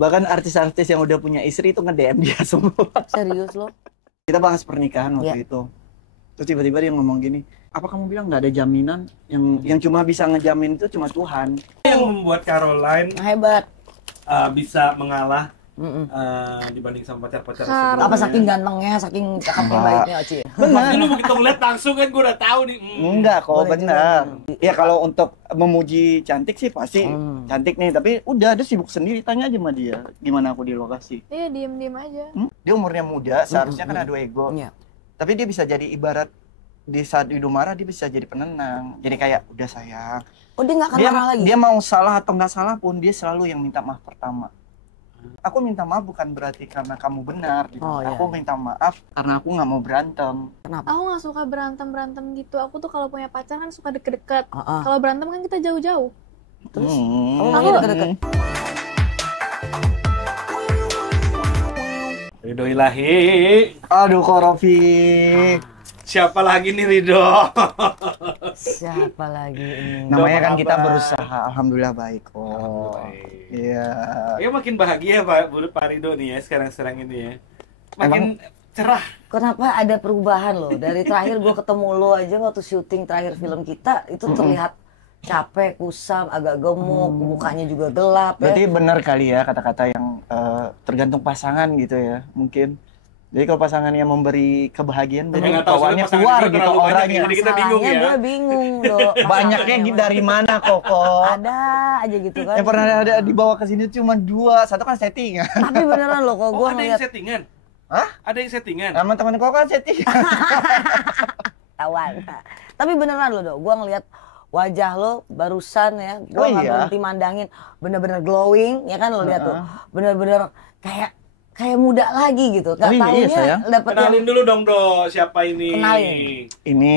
Bahkan artis-artis yang udah punya istri itu nge-DM dia semua. Serius lo? Kita bahas pernikahan waktu itu. Terus tiba-tiba dia ngomong gini, apa kamu bilang nggak ada jaminan? Yang cuma bisa ngejamin itu cuma Tuhan. Yang membuat Caroline Hebat. bisa mengalah dibanding sama pacar-pacar Apa saking gantengnya, saking cakepnya, baiknya Oci? Pasti lu begitu ngeliat langsung kan gue udah tahu nih. Enggak kok, Boleh benar. juga. Ya kalau untuk memuji cantik sih pasti cantik nih, tapi udah ada sibuk sendiri, tanya aja sama dia gimana aku di lokasi. Iya, diem-diem aja. Dia umurnya muda, seharusnya kan adu ego. Iya. Tapi dia bisa jadi ibarat di saat Idu marah dia bisa jadi penenang. Jadi kayak udah sayang. Oh dia nggak akan marah lagi? Dia mau salah atau nggak salah pun dia selalu yang minta maaf pertama. Aku minta maaf bukan berarti karena kamu benar gitu. Oh, iya. Aku minta maaf karena aku nggak mau berantem. Kenapa? Aku nggak suka berantem gitu. Aku tuh kalau punya pacar kan suka deket-deket. Ah. Kalau berantem kan kita jauh-jauh. Terus? Hmm. Kamu deket-deket? Ridho Ilahi. Aduh Korofi. Siapa lagi nih Ridho? Siapa lagi ini? Namanya kan Apa kita kabar? berusaha, alhamdulillah baik kok. Iya. Ya makin bahagia Pak Ridho nih ya sekarang ini ya. Makin cerah. Kenapa ada perubahan loh? Dari terakhir gue ketemu lo aja waktu syuting terakhir film kita itu terlihat capek, kusam, agak gemuk, mukanya juga gelap Berarti ya. benar kali ya kata-kata yang tergantung pasangan gitu ya, mungkin. Jadi kalau pasangannya memberi kebahagiaan, Tapi berarti nggak tahu, bawaannya soalnya keluar pasangan gitu terlalu banyak, orangnya. jadi kita bingung ya. Gue bingung loh. Banyaknya dari mana Koko? Ada aja gitu kan. Yang pernah ada dibawa ke sini cuma 2, satu kan settingan. Tapi beneran loh kok gue Ada yang ngeliat settingan? Hah? Ada yang settingan? Teman-teman Koko kan settingan. tawan. Tapi beneran loh, gue ngeliat wajah lo barusan ya, gue Oh, nggak iya? berhenti mandangin, bener-bener glowing ya kan lo lihat tuh, bener-bener kayak muda lagi gitu. Gak Oh, iya, taunya sayang. dapet yang Kenalin dulu dong siapa ini? Kenalin. Ini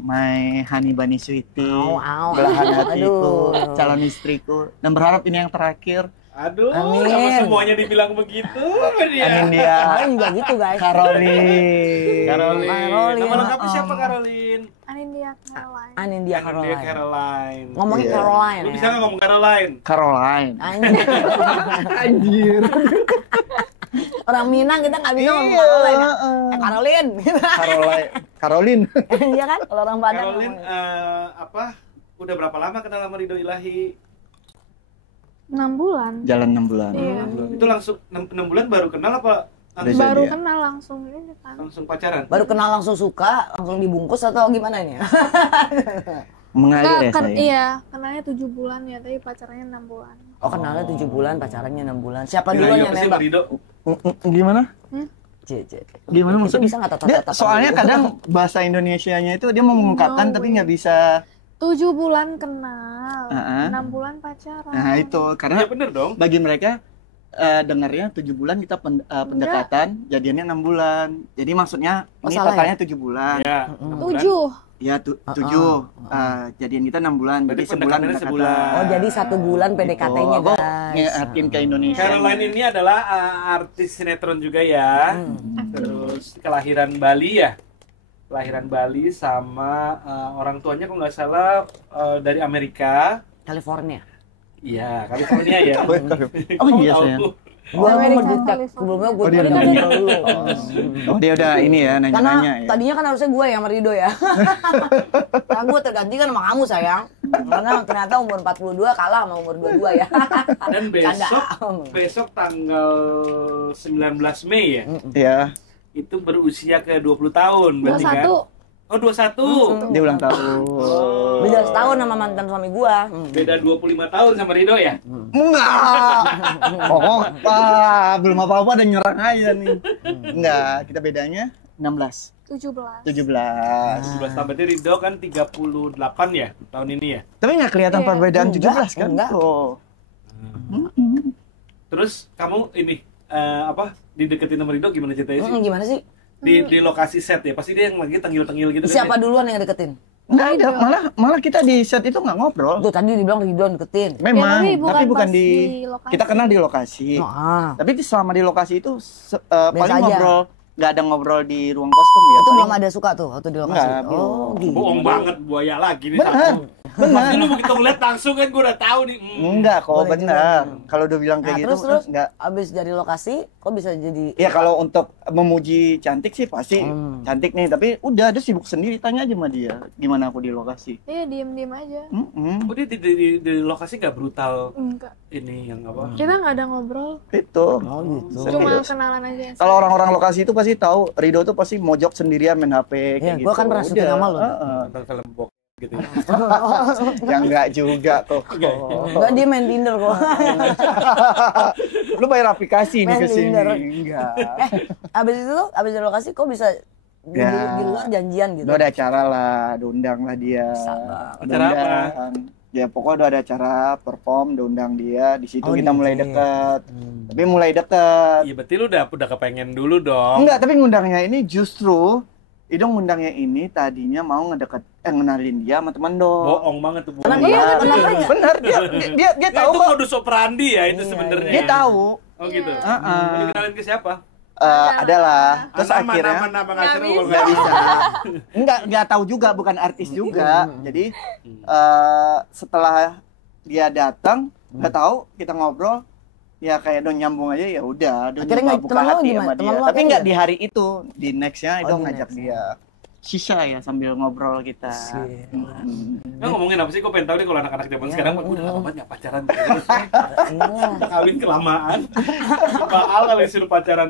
my honey bunny sweetie, Au. belahan hatiku, Aduh. calon istriku. Dan berharap ini yang terakhir. Aduh, Amin. sama semuanya dibilang begitu sama dia. Anindia, kemarin juga gitu guys. Caroline. Caroline. Nama lengkapnya siapa Caroline? Anindya Caroline. Anindya Dia Caroline. Caroline. Ngomongin Iya. Caroline Lu ya. bisa nggak ngomong Caroline? Caroline. Anjir. Anjir. Orang Minang kita nggak bisa ngomong Iya, Caroline. heeh. Caroline. Caroline. Caroline. Iya kan kalau orang Padang. Caroline udah berapa lama kenal sama Ridho Ilahi? 6 bulan. Jalan 6 bulan. Iya. Itu langsung 6 bulan baru kenal apa Udah langsung, Baru jadi ya? kenal langsung ini kan. langsung pacaran? Baru kenal langsung suka, langsung dibungkus atau gimana ini? Mengalir ya Kan saya. iya, kenalnya 7 bulan ya, tapi pacarannya 6 bulan. Oh kenalnya 7 bulan, pacarannya 6 bulan. Siapa Nilainya duluan yang apa sih, nembak? Mbak Ridho? Gimana? Cie. Gimana Itu maksudnya? bisa nggak Dia tatap-tatapan soalnya dulu? kadang bahasa Indonesianya itu dia mau mengungkapkan No tapi way. nggak bisa. 7 bulan kenal, Heeh. 6 bulan pacaran. Nah itu Ya karena bener dong. bagi mereka dengarnya 7 bulan kita pendekatan, jadiannya 6 bulan. Jadi maksudnya Oh, ini salah totalnya 7 bulan. Ya. 7. Ya 7. Jadian kita 6 bulan. Berarti Jadi sebulan pendekatannya pendekatan. sebulan. Oh jadi 1 bulan PDKT-nya Aku guys. ngertiin ke Indonesia. Caroline ini adalah artis sinetron juga ya. Terus kelahiran Bali ya. Kelahiran Bali sama orang tuanya kalau nggak salah dari Amerika. California. Iya, California ya. Oh iya Tahu. saya. Gua mau Amerika, ngedetect California. sebelumnya gue Oh, dia udah nanya. Oh dia udah ini ya Karena nanya-nanya ya. tadinya kan harusnya gue yang merido ya. Karena gue tergantikan sama kamu sayang. Karena ternyata umur 42 kalah sama umur 22 ya. Dan besok tanggal 19 Mei ya. Ya, Itu berusia ke 20 tahun berarti kan? 21. Oh 21. dia ulang tahun. Oh. Beda setahun sama mantan suami gue. Beda 25 tahun sama Ridho ya? Enggak. Oh, belum apa-apa dan nyerang aja nih. Enggak, kita bedanya 16, 17. 17. 17 tahun berarti Ridho kan 38 ya tahun ini ya? Tapi nggak kelihatan Iya. perbedaan Enggak, 17 kan? enggak. Oh. Terus kamu ini dideketin sama Ridho gimana ceritanya sih? Gimana sih? Di lokasi set ya? Pasti dia yang lagi tenggil-tenggil gitu Siapa kan? duluan yang deketin? Enggak ada, malah kita di set itu nggak ngobrol. Tuh tadi dibilang Ridho yang deketin. Memang, Ya, tapi bukan pas di di lokasi. kita kenal di lokasi. Tapi selama di lokasi itu paling aja. ngobrol, nggak ada ngobrol di ruang kostum ya. Itu paling- belum ada suka tuh waktu di lokasi. Enggak, belum. Oh, gitu. Bohong banget buaya lagi nih Bener. satu. Pasti lu begitu ngeliat langsung kan gue udah tahu nih. Enggak kok, Boleh benar. juga. Kalau udah bilang kayak gitu, terus enggak. abis dari lokasi kok bisa jadi Ya kalau untuk memuji cantik sih pasti cantik nih, tapi udah ada sibuk sendiri, tanya aja sama dia gimana aku di lokasi. Iya, diem-diem aja. Oh dia di lokasi gak brutal Enggak. ini yang apa? Kita nggak ada ngobrol. Itu. oh gitu. Cuma Serius. kenalan aja. Kalau orang-orang lokasi itu pasti tahu, Rido tuh pasti mojok sendirian main HP kayak Iya, gitu. gua kan pernah syuting Udah, sama lu. Nonton film bok gitu. Ya. Yang enggak juga tuh. Enggak, dia main Tinder kok. Lu bayar aplikasi nih Main ke sini. Tinder. Enggak. Abis itu tuh, abis dari lokasi kok bisa Ya. di luar janjian gitu. Udah ada acara lah, diundang lah dia. Sabar. Acara apa? Diundang. Ya pokoknya udah ada acara perform, diundang dia. Di situ Oh, kita mulai DJ. dekat. Tapi mulai dekat. Iya berarti lu udah kepengen dulu dong. Enggak, tapi ngundangnya ini justru Idong ngundangnya ini tadinya mau ngenalin dia sama teman dong. Bohong banget tuh. Emang bohong. iya? Benar, Kenapa enggak? benar dia Nah, tahu itu kok. modus operandi ya itu Iya, sebenarnya. Dia tahu. Oh gitu. Iya. Mau dikenalin ke siapa? Adalah terus nama, akhirnya nama ngasih Nggak lu kalau nggak nggak bisa. Nggak tahu juga, bukan artis juga. Jadi setelah dia datang, nggak tahu kita ngobrol, ya kayak don nyambung aja, ya udah don Akhirnya buka teman lo hati gimana? sama Teman dia. lo Tapi akhirnya nggak gimana? di hari itu, di nextnya itu di ngajak next. dia sisa ya sambil ngobrol kita. Sih. Nah, ngomongin apa sih? Gue pengen tahu nih kalau anak-anak zaman Iya, sekarang udah lama banget nggak pacaran. Iyalah. Udah kawin kelamaan. Bakal kalau disuruh pacaran.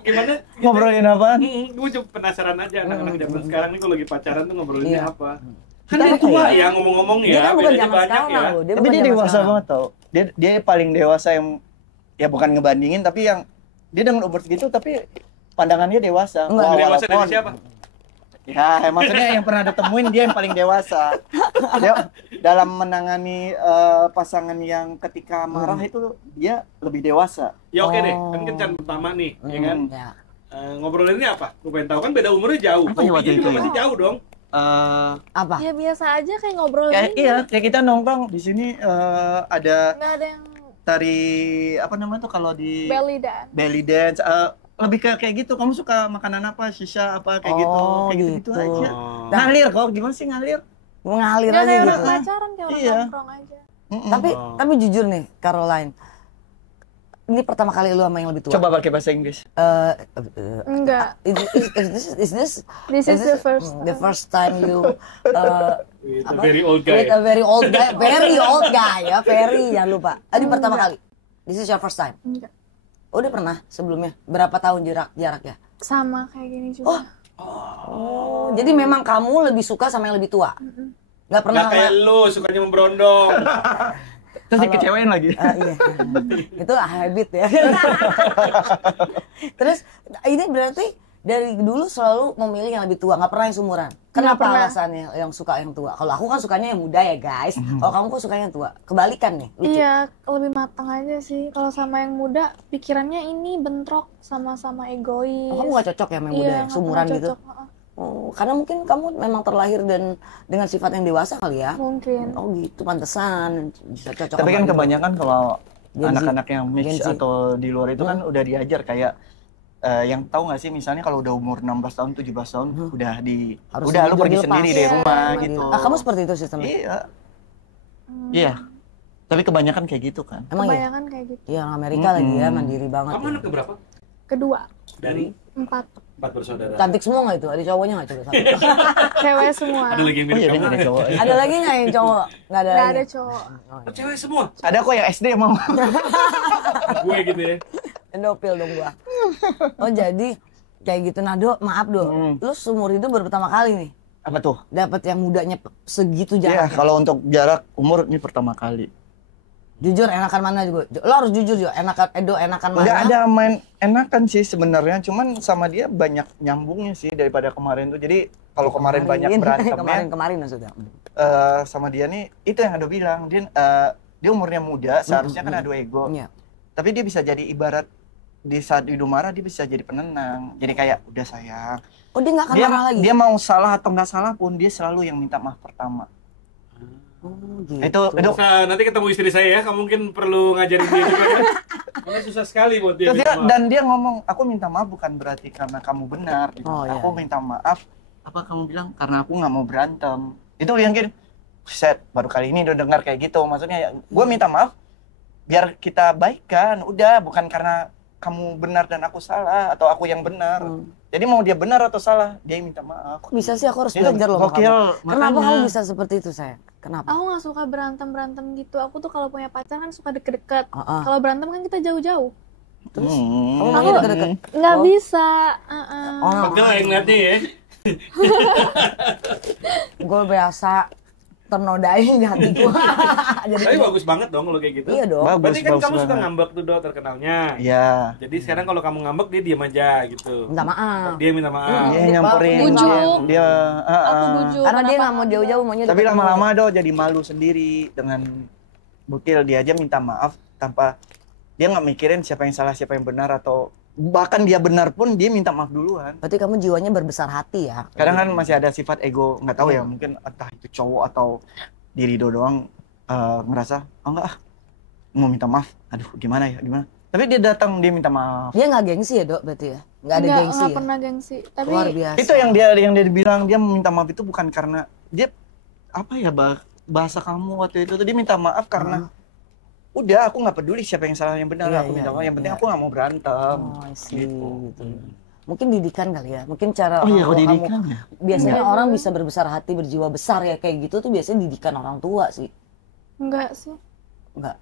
Gimana? Ngobrolin apaan? Gue cuma penasaran aja anak-anak zaman sekarang nih kalau lagi pacaran tuh ngobrolinnya Iya. apa? Kan Kita dia tua kayak- ya ngomong-ngomong Dia ya. kan bukan bedanya zaman banyak sekarang ya. loh. Dia Tapi bukan dia zaman dewasa sekarang. banget tau. Dia paling dewasa yang ya bukan ngebandingin, tapi yang dia dengan umur segitu tapi pandangannya dewasa. Enggak, Lebih dewasa dari walaupun- siapa? Ya, maksudnya yang pernah ditemuin dia yang paling dewasa. Dia dalam menangani pasangan yang ketika marah itu dia lebih dewasa. Ya oke deh, Oh. kan kencan pertama nih, ya kan? Ya. Ngobrolinnya apa? Gue pengen tahu kan beda umurnya jauh. Apa ya waktu Hobinya itu juga ya? pasti jauh dong. Apa? Ya biasa aja kayak ngobrol Kayak gini. iya, kayak kita nongkrong di sini ada Nggak ada yang tari apa namanya tuh kalau di belly dance. belly dance, lebih kayak gitu. Kamu suka makanan apa, shisha apa kayak gitu. Oh, Kayak gitu gitu. aja. Oh. Ngalir kok, gimana sih ngalir? Mengalir Nggak aja kayak gitu. orang pacaran, kayak orang Iya. nongkrong aja. Mm-mm. Tapi jujur nih, Caroline. Ini pertama kali lu sama yang lebih tua. Coba pakai bahasa Inggris. Enggak. Is this This is the first time you With a apa? very old with guy. a very old guy ya, very jangan lupa. Ini pertama kali. This is your first time. Enggak. Udah pernah sebelumnya? Berapa tahun jaraknya? Sama kayak gini juga. Oh, jadi memang kamu lebih suka sama yang lebih tua? Gak pernah Nggak kayak lu, sukanya memberondong. Terus dikecewain lagi. Iya. Itu habit ya. Terus ini berarti dari dulu selalu memilih yang lebih tua, nggak pernah yang seumuran. Kenapa pernah. alasannya yang suka yang tua? Kalau aku kan sukanya yang muda ya guys. Kalau kamu kok sukanya yang tua? Kebalikan nih. Lucu. Iya, lebih matang aja sih. Kalau sama yang muda, pikirannya ini bentrok, sama-sama egois. Oh, kamu gak cocok ya sama yang muda ya? nggak Seumuran pernah gitu? cocok. Heeh. Oh, karena mungkin kamu memang terlahir dan dengan sifat yang dewasa kali ya? Mungkin. Oh gitu, pantesan bisa cocok. Tapi sama kan itu. kebanyakan kalau Gen Z. anak-anak yang Gen mix Z. atau di luar itu kan udah diajar kayak yang tahu nggak sih, misalnya kalau udah umur 16 tahun, 17 tahun udah Harus udah lu jujur pergi dilepas. sendiri dari Iya, rumah emang gitu. Ah, kamu seperti itu sistemnya? Iya. Iya. Tapi kebanyakan kayak gitu kan. Emang ya? Kebanyakan kayak gitu. Iya, orang Amerika lagi ya, mandiri banget. Kamu Ya. anak keberapa? Kedua, Dari 4. 4 bersaudara. Cantik semua nggak itu? Ada cowoknya nggak coba? Satu. Cewek semua. Ada lagi yang Oh mirip iya, dia kamu? nggak ada cowok. Ada lagi nggak yang cowok? Nggak ada Nggak lagi. ada cowok. Oh, cewek semua. Ada kok yang SD mau. Gue gitu ya. Endopil dong gua. Oh jadi kayak gitu. Nah Do, maaf Do, lu seumur hidup baru pertama kali nih Apa tuh? dapat yang mudanya segitu Iya, jarak. kalau untuk jarak umur ini pertama kali. Jujur enakan mana juga? Lo harus jujur juga. Enakan mana? Nggak ada main enakan sih sebenarnya, cuman sama dia banyak nyambungnya sih daripada kemarin tuh. Jadi kalau kemarin banyak berantemnya, kemarin maksudnya. sama dia nih itu yang Ado bilang, dia umurnya muda, seharusnya kan adu ego. Iya. Tapi dia bisa jadi ibarat di saat Ido marah dia bisa jadi penenang. Jadi kayak udah sayang. Oh dia nggak akan Dia marah lagi? dia mau salah atau nggak salah pun dia selalu yang minta maaf pertama. Oh gitu. Itu Nah, nanti ketemu istri saya ya, kamu mungkin perlu ngajarin dia juga kan. Karena susah sekali buat dia. terus dia, minta maaf. dan dia ngomong, aku minta maaf bukan berarti karena kamu benar gitu. Oh, iya. Aku minta maaf, apa kamu bilang karena aku nggak mau berantem. Itu yang gini, set baru kali ini udah dengar kayak gitu. Maksudnya ya, gue minta maaf biar kita baikan, udah bukan karena kamu benar dan aku salah atau aku yang benar. Jadi mau dia benar atau salah, dia yang minta maaf. Kok bisa sih aku harus Itu belajar loh sama gokil, kamu. Kenapa makanya. kamu bisa seperti itu sayang? Kenapa? Aku nggak suka berantem gitu. Aku tuh kalau punya pacar kan suka deket-deket. Heeh. Kalau berantem kan kita jauh-jauh. Terus Hmm. kamu maunya deket-deket? Nggak Oh. bisa. Oh, Pegel yang ngeliatnya ya. gue berasa ternodai di hatiku. Tapi bagus banget dong kalau kayak gitu. Iya dong. Bagus, Berarti kan bagus kamu suka banget. ngambek tuh Do terkenalnya. Iya. Jadi sekarang kalau kamu ngambek dia diam aja gitu. Minta maaf. Dia minta maaf. Dia Dia nyamperin, bujuk. dia Aku bujuk. Karena dia kenapa nggak mau jauh-jauh, maunya tapi deket lama-lama Do jadi malu sendiri dengan bukil dia aja minta maaf tanpa dia nggak mikirin siapa yang salah siapa yang benar atau bahkan dia benar pun dia minta maaf duluan. Berarti kamu jiwanya berbesar hati ya? Kadang kan masih ada sifat ego, nggak tahu ya, mungkin entah itu cowok atau diri Do doang ngerasa oh enggak mau minta maaf, aduh gimana ya gimana. Tapi dia datang dia minta maaf. Dia nggak gengsi ya dok berarti ya? Nggak ada gengsi nggak ya? pernah gengsi. Tapi Luar biasa. Itu yang dia bilang dia minta maaf itu bukan karena dia apa ya bahasa kamu waktu itu tuh dia minta maaf karena udah aku nggak peduli siapa yang salah yang benar, Iya, aku iya, minta maaf yang penting iya. aku nggak mau berantem. Oh, I see, Gitu. gitu. Mungkin didikan kali ya, mungkin cara Oh iya, orang kok tua didikan kamu. ya? Biasanya orang bisa berbesar hati, berjiwa besar ya kayak gitu tuh biasanya didikan orang tua sih. enggak sih. Enggak.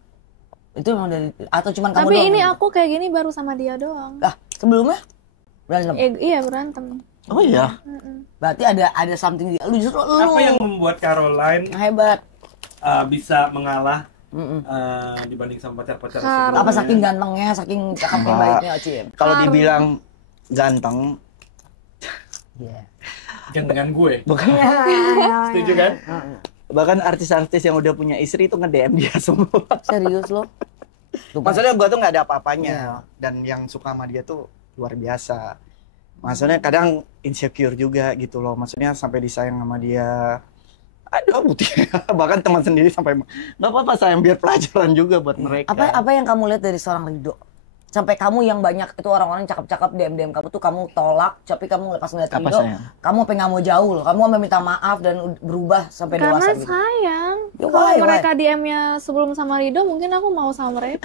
Itu memang dari atau cuman kamu Tapi doang ini yang- aku kayak gini baru sama dia doang. Lah, sebelumnya berantem. Iya berantem. Oh iya. Berarti ada something lu justru lu Apa yang membuat Caroline hebat. bisa mengalah Mm-mm. dibanding sama pacar-pacar Karena- sebelumnya? Apa saking gantengnya, saking cakepnya, Enggak. baiknya Ocim? Kalau Harus. dibilang ganteng, Iya. Gantengan gue. bukan Setuju kan? bahkan artis-artis yang udah punya istri itu nge-DM dia semua. Serius lo? Tuh, Pak. Maksudnya gua tuh nggak ada apa-apanya Iya. dan yang suka sama dia tuh luar biasa. Maksudnya kadang insecure juga gitu loh. Maksudnya sampai disayang sama dia. Aduh, putih. Bahkan teman sendiri sampai nggak apa-apa sayang biar pelajaran juga buat mereka. Apa yang kamu lihat dari seorang Rido? Sampai kamu yang banyak itu orang-orang cakep-cakep DM kamu tuh kamu tolak, tapi kamu pas ngeliat Apa, Rido, sayang? kamu pengen nggak mau jauh loh. Kamu sampai minta maaf dan berubah sampai Karena dewasa gitu. sayang. Ya, Kalau why? mereka DM-nya sebelum sama Rido, mungkin aku mau sama mereka.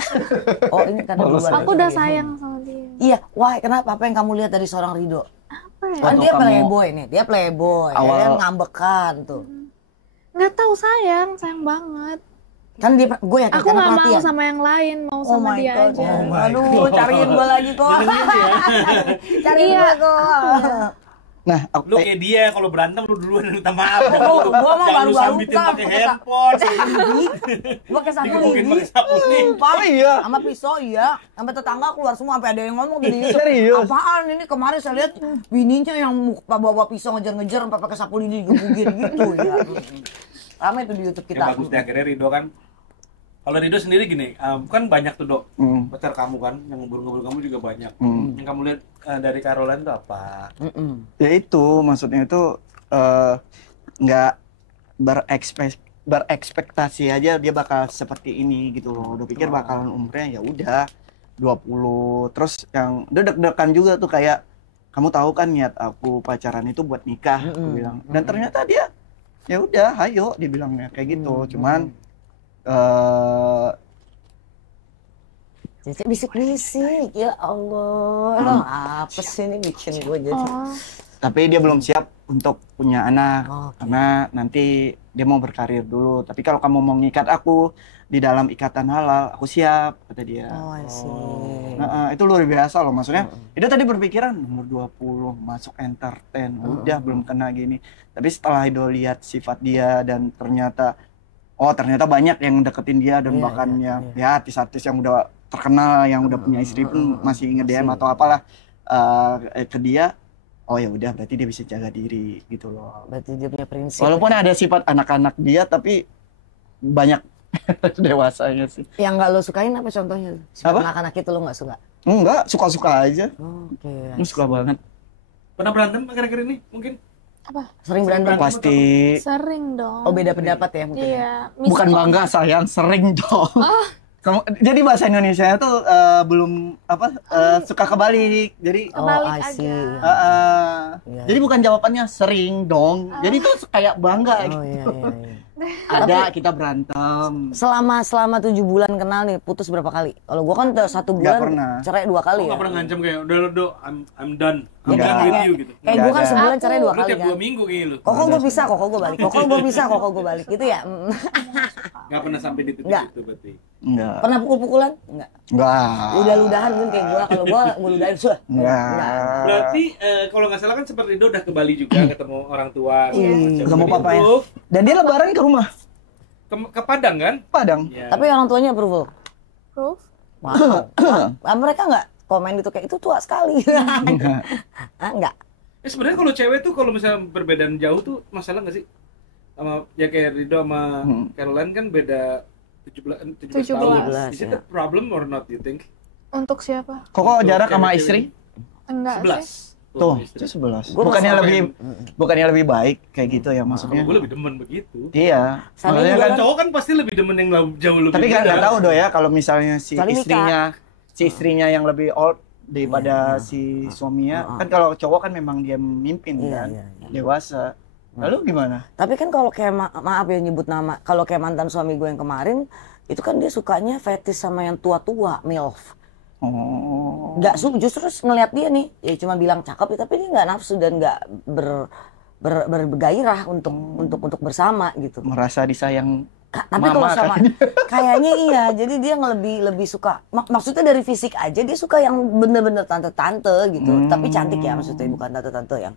Oh ini karena Balas berubah. Aku udah sayang sama dia. Iya, why? Kenapa? Apa yang kamu lihat dari seorang Rido? Apa ya? Kan Atau dia kamu- playboy nih, dia playboy, Awal- ya kan ngambekan tuh. Nggak tahu sayang banget. Kan dia, gue yakin Aku karena nggak mau perhatian. sama yang lain, mau Oh sama my dia God. aja. Oh my Aduh, God. cariin gue lagi kok. Jangan gitu ya. Cariin Iya. gue kok. Nah, aku, Lu kayak dia kalau berantem lu duluan yang minta maaf. Gua mah Jangan lu baru-baru sambitin kan, pakai pakai handphone. Gue kayak sapu Digebukin lidi. pakai sapu lidi. Sumpah. iya. Sama pisau iya. Sampai tetangga keluar semua, sampai ada yang ngomong gini. Serius? Apaan ini kemarin saya lihat bininya yang bawa pisau ngejar-ngejar sampai pakai sapu lidi digebukin gitu ya. Ramai tuh di YouTube Yang kita. bagus deh akhirnya Rido kan. Kalau Rido sendiri gini, kan banyak tuh Dok. Pacar kamu kan, yang ngobrol-ngobrol kamu juga banyak. Yang kamu lihat dari Caroline tuh apa? Ya itu maksudnya itu nggak berekspektasi aja dia bakal seperti ini gitu loh. Udah pikir bakalan umurnya ya udah 20. Terus yang udah deg-degan juga tuh kayak kamu tahu kan niat aku pacaran itu buat nikah, aku bilang. Dan ternyata dia ya udah ayo dia bilangnya kayak gitu. Cuman Cici bisik-bisik, ya Allah. Apa sih ini bikin gue jadi. Oh, tapi dia belum siap untuk punya anak Oke. karena nanti dia mau berkarir dulu. Tapi kalau kamu mau ngikat aku di dalam ikatan halal, aku siap kata dia. Oh, I see. Nah, itu luar biasa loh maksudnya. Dia tadi berpikiran umur 20 masuk entertain, udah belum kena gini. Tapi setelah Ido lihat sifat dia dan ternyata banyak yang deketin dia dan Iya, bahkan iya, ya artis-artis yang udah terkenal yang udah punya istri pun masih nge-DM atau apalah ke dia. Oh ya udah berarti dia bisa jaga diri gitu loh. Berarti dia punya prinsip. Walaupun ada sifat anak-anak dia tapi banyak dewasanya sih. Yang nggak lo sukain apa contohnya? Apa? Anak-anak itu lo nggak suka? Enggak, suka-suka aja. Oke. Lu suka banget. Pernah berantem akhir-akhir ini mungkin? Sering berantem? Pasti. sering dong. Oh beda pendapat ya mungkin? Iya. Bukan bangga sayang, sering dong. Jadi bahasa Indonesia tuh belum suka kebalik. Jadi Kebalik I see. aja. Iya. jadi bukan jawabannya sering dong. Jadi tuh kayak bangga Oh gitu. iya iya. Ada, kita berantem. Selama 7 bulan kenal nih, putus berapa kali? Kalau gua kan udah 1 Nggak bulan pernah. cerai 2 Oh, kali ya. nggak pernah ngancam kayak udah lo, I'm done. I'm Jadi done with kayak you gitu. kayak gua kan Nggak ada. sebulan cerai 2 Lu kali tiap kan. 2 minggu kayak lu. Koko gua bisa, koko gua balik. Koko gua bisa, koko gua balik gitu ya. Nggak pernah sampai di titik Nggak. itu berarti. Enggak. Pernah pukul-pukulan? Enggak. Enggak. Udah ludahan mungkin kayak gua. Kalau gua ludahin sudah. Enggak. Berarti kalau nggak salah kan seperti itu udah ke Bali juga ketemu orang tua. Iya. Ketemu Jadi papanya. approve. Dan dia lebaran ke rumah Ke Padang kan? Padang. Ya. Tapi orang tuanya approval. Proof? Wow. Mereka enggak komen gitu kayak itu tua sekali. Ah, enggak. Sebenarnya kalau cewek tuh kalau misalnya perbedaan jauh tuh masalah nggak sih? Sama ya kayak Rido sama Caroline kan beda 17 tahun. 17. Is it Ya. a problem or not you think? Untuk siapa? Kok Untuk jarak sama cewek-cewek istri? Enggak 11. sih. Tuh, Istri. itu 11. Gua Bukannya lebih baik kayak gitu ya maksudnya. Gue lebih demen begitu. Iya. Saling Maksudnya juga kan, Cowok kan pasti lebih demen yang jauh lebih tapi kan muda. nggak tahu do ya kalau misalnya Saling si istrinya yang lebih old daripada si suaminya. Kan kalau cowok kan memang dia memimpin Iya, kan, iya, iya. dewasa. Lalu gimana? Tapi kan kalau kayak maaf ya nyebut nama, kalau kayak mantan suami gue yang kemarin, itu kan dia sukanya fetish sama yang tua-tua, MILF. Oh. Nggak justru ngelihat dia nih, ya cuma bilang cakep ya, tapi dia nggak nafsu dan nggak bergairah untuk bersama gitu. Merasa disayang. Tapi kalau Mama sama katanya. kayaknya iya, jadi dia lebih suka. Maksudnya dari fisik aja dia suka yang bener-bener tante-tante gitu. Tapi cantik ya maksudnya, bukan tante-tante yang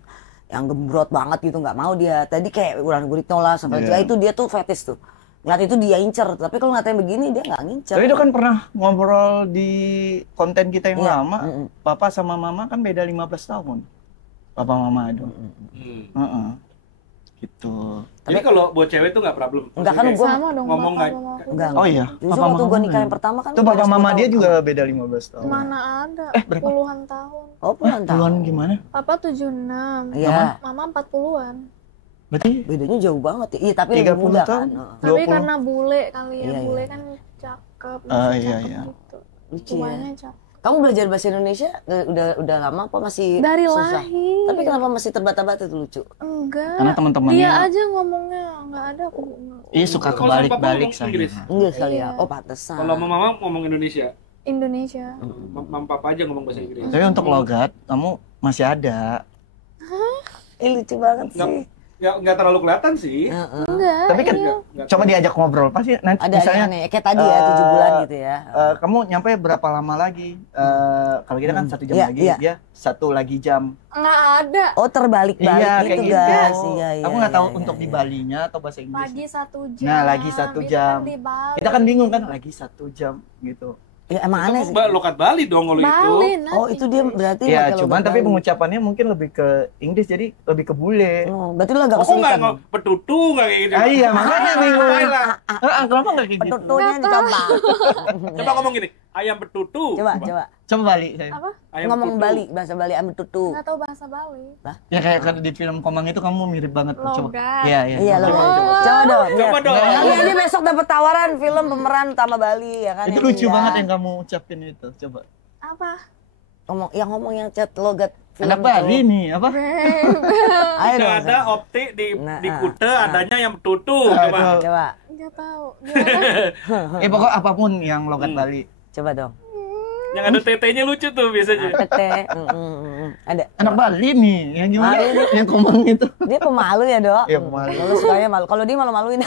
gembrot banget gitu, nggak mau dia. Tadi kayak Wulan Guritno lah sampai Iya. itu dia tuh fetish tuh. Ngeliat itu dia incer, tapi kalau ngatain begini dia nggak ngincer. Tapi itu kan pernah ngobrol di konten kita yang Iya. lama. Papa sama mama kan beda 15 tahun. Papa mama itu. Heeh. Gitu. Jadi kalau buat cewek tuh nggak problem. Enggak kan Maksudnya gua Sama dong ngomong Bapak nggak- sama aku. enggak. Oh iya. Justru Papa waktu mama gue nikah ya? yang pertama kan Itu beda papa 10 mama dia tahun. juga beda 15 tahun. Mana ada? Berapa? Puluhan tahun. Oh, puluhan tahun. Puluhan gimana? Papa 76. Iya. Mama 40-an. Berarti Bedanya jauh banget ya. Iya, tapi 30 lebih muda tahun? kan. Tapi 20. karena bule kali ya. Iya, iya. Bule kan cakep. Ah, masih iya, cakep iya. gitu. Lucu ya. Tuanya cakep. Kamu belajar bahasa Indonesia udah lama apa masih Dari susah? lahir. Tapi kenapa masih terbata-bata tuh lucu? Enggak. Karena teman-temannya- Dia aja ngomongnya enggak ada aku. iya suka Kalau sama papa kebalik-balik ngomong Inggris? saya. Enggak sekali Iya. ya. Oh, pantesan. Kalau sama mama ngomong Indonesia, Indonesia. mam papa aja ngomong bahasa Inggris. Tapi untuk logat kamu masih ada. lucu banget Nggak, sih. ya nggak terlalu kelihatan sih. Heeh. Enggak. Tapi kan iya. coba diajak ngobrol pasti nanti Ada misalnya aneh kayak tadi ya 7 bulan gitu ya. kamu nyampe berapa lama lagi? Kalau kita kan 1 jam Iya, lagi, iya. dia 1 lagi jam. Enggak ada. Oh, terbalik-balik Iya, gitu kayak gitu. guys. Iya, iya. Aku nggak tahu iya, untuk iya. di Balinya atau bahasa Inggris. Lagi 1 jam. Nah, lagi 1 Itu jam. Kan di Bali. Kita kan bingung kan, lagi 1 jam gitu. Ya, emang aneh sih. Mbak lokat Bali dong kalau itu. Bali, Oh, itu dia berarti Ya, pakai cuman logat tapi Bali. pengucapannya mungkin lebih ke Inggris jadi lebih ke bule. Oh, berarti lu agak Oh, kok nggak kesulitan. petutu nggak kayak gitu? Ah, iya, makanya bingung. Ngapain lah? Kenapa nggak kayak gitu? Petutunya dicoba. Coba ngomong gini, ayam petutu. Coba. Coba Bali saya. Apa? Ayam Ngomong petutu. Bali, bahasa Bali ambil tutu. Enggak tahu bahasa Bali. Ya kayak kan di film Komang itu kamu mirip banget. Coba. Logat. Iya, iya. Iya, lo Coba. coba dong. Coba biar- dong. Nanti aja besok dapat tawaran film pemeran utama Bali ya kan. Itu yang lucu pindah. banget yang kamu ucapin itu. Coba. Apa? ngomong yang chat logat film Anak Bali itu. nih, apa? Ayo Tidak dong, ada optik di Nah, di Kute, adanya yang petutu. Ah, Coba. itu. Coba, Enggak tahu. Gimana? Pokok apapun yang logat Bali. coba dong. Yang ada tetenya lucu tuh biasanya. Tete, ada. Anak Bali nih, yang gimana? Bali. Yang Komang itu. Dia pemalu ya dok. Iya, pemalu. Kalau sukanya malu. Kalau dia malu-maluin.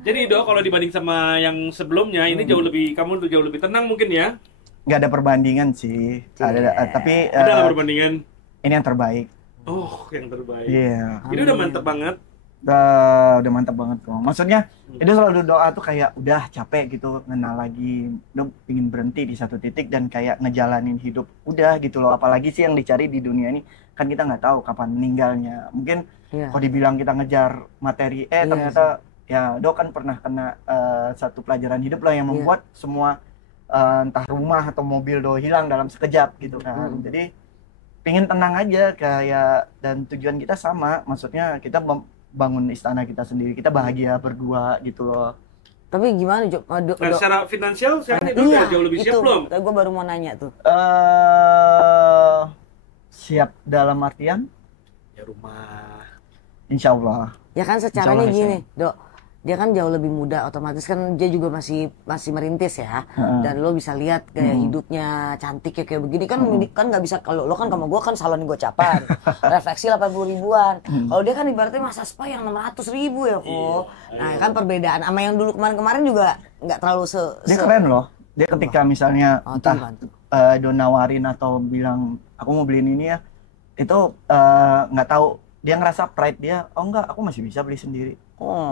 Jadi Dok, kalau dibanding sama yang sebelumnya, ini jauh lebih, kamu tuh jauh lebih tenang mungkin ya? Nggak ada perbandingan sih. Tapi Ada lah perbandingan. ini yang terbaik. Oh, yang terbaik. Iya. Ini udah mantep banget. Udah mantap banget kok. Maksudnya itu selalu doa tuh kayak udah capek gitu kenal lagi, udah pingin berhenti di satu titik dan kayak ngejalanin hidup udah gitu loh. Apalagi sih yang dicari di dunia ini kan kita nggak tahu kapan meninggalnya. Mungkin Iya. kalau dibilang kita ngejar materi, Iya ternyata ya Dok kan pernah kena satu pelajaran hidup lah yang Iya. membuat semua entah rumah atau mobil Do hilang dalam sekejap gitu kan. Jadi pingin tenang aja kayak dan tujuan kita sama, maksudnya kita bangun istana kita sendiri, kita bahagia berdua gitu loh. Tapi gimana Jok? Nah, secara finansial sekarang itu Iya, udah jauh lebih siap belum? Gue baru mau nanya tuh. Siap dalam artian Ya rumah. Insya Allah. Ya kan secaranya Insya Allah, gini, Dok. Dia kan jauh lebih muda, otomatis kan dia juga masih merintis ya. Dan lo bisa lihat kayak hidupnya cantik ya kayak begini kan kan nggak bisa, kalau lo kan sama gue kan salon gocapan, refleksi 80 ribuan. Kalau dia kan ibaratnya masa spa yang 600 ribu ya kok. Nah kan perbedaan sama yang dulu kemarin juga nggak terlalu Dia keren loh. Dia ketika misalnya entah nawarin atau bilang aku mau beliin ini ya, itu nggak tahu, dia ngerasa pride dia, oh enggak, aku masih bisa beli sendiri.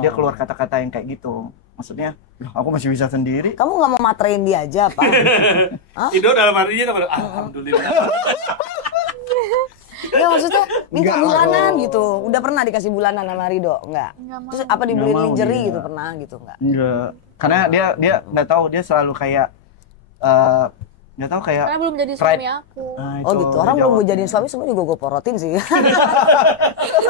Dia keluar kata-kata yang kayak gitu, maksudnya aku masih bisa sendiri. Kamu nggak mau matrein dia aja apa? Ido dalam hatinya alhamdulillah. Ya maksudnya minta Enggak, bulanan oh. gitu. Udah pernah dikasih bulanan sama Rido? Enggak. Nggak mau. Terus apa dibeliin Nggak mau lingerie dia. gitu pernah gitu enggak? Enggak, karena dia nggak tahu, dia selalu kayak nggak tahu kayak Karena belum jadi pride. suami aku. Nah, Oh itu gitu. Orang dia belum jawab. gue jadiin suami semua juga gue porotin sih.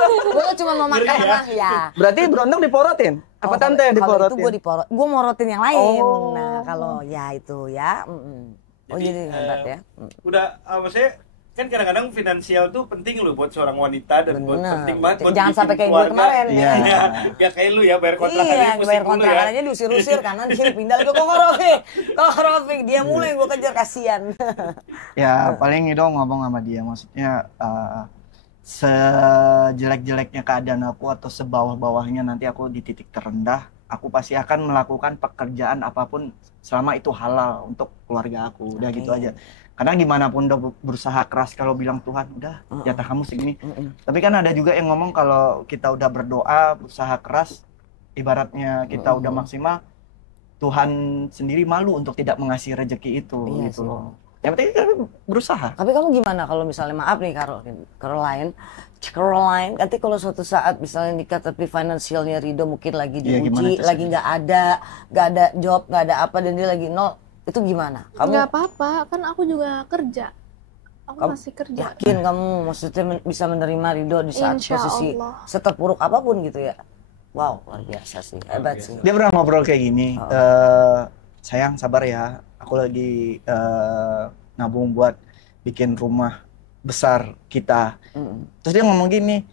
Gue cuma mau makan sama ya. Berarti Berondong diporotin? Apa Oh, tante yang kalau diporotin? itu gue gue morotin yang lain. Oh. Nah kalau ya itu ya. Oh jadi hebat ya. Udah maksudnya kan kadang-kadang finansial tuh penting loh buat seorang wanita dan buat Bener. penting banget buat Jangan bikin sampai kayak gue keluarga. kemarin Iya. ya. Ya kayak lu ya bayar kontrakan Iya, aja pusing bayar dulu kontrakan ya. aja diusir-usir kanan sini pindah ke Rofik. Dia mulai gue kejar, kasihan. Ya paling itu ngomong sama dia, maksudnya sejelek-jeleknya keadaan aku atau sebawah-bawahnya nanti aku di titik terendah, aku pasti akan melakukan pekerjaan apapun selama itu halal untuk keluarga aku. Udah gitu aja. Karena gimana pun udah berusaha keras, kalau bilang Tuhan udah jatah kamu segini. Tapi kan ada juga yang ngomong kalau kita udah berdoa, berusaha keras, ibaratnya kita udah maksimal, Tuhan sendiri malu untuk tidak mengasih rezeki itu. Iya gitu sih. loh. Yang penting kan berusaha. Tapi kamu gimana kalau misalnya, maaf nih Caroline, nanti kalau suatu saat misalnya nikah tapi finansialnya Rido mungkin lagi Iya, gimana diuji, tuh, lagi nggak ada job, nggak ada apa, dan dia lagi nol, itu gimana? Kamu Nggak apa-apa, kan aku juga kerja. Aku masih kerja. yakin kamu maksudnya bisa menerima Rido di saat Insya posisi Allah. seterpuruk apapun gitu ya? Wow, luar biasa sih, hebat sih. Dia pernah ngobrol kayak gini, sayang sabar ya, aku lagi nabung buat bikin rumah besar kita. Terus dia ngomong gini,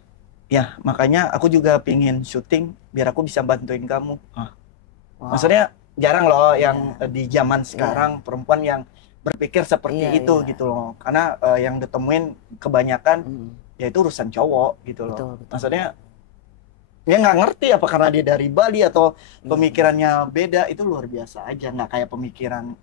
ya makanya aku juga pingin syuting biar aku bisa bantuin kamu. Wow. Maksudnya jarang loh yang di zaman sekarang perempuan yang berpikir seperti Iya, itu iya. gitu loh. Karena yang ditemuin kebanyakan ya itu urusan cowok gitu loh. Betul. Maksudnya dia nggak ngerti apa karena dia dari Bali atau pemikirannya beda, itu luar biasa aja, nggak kayak pemikiran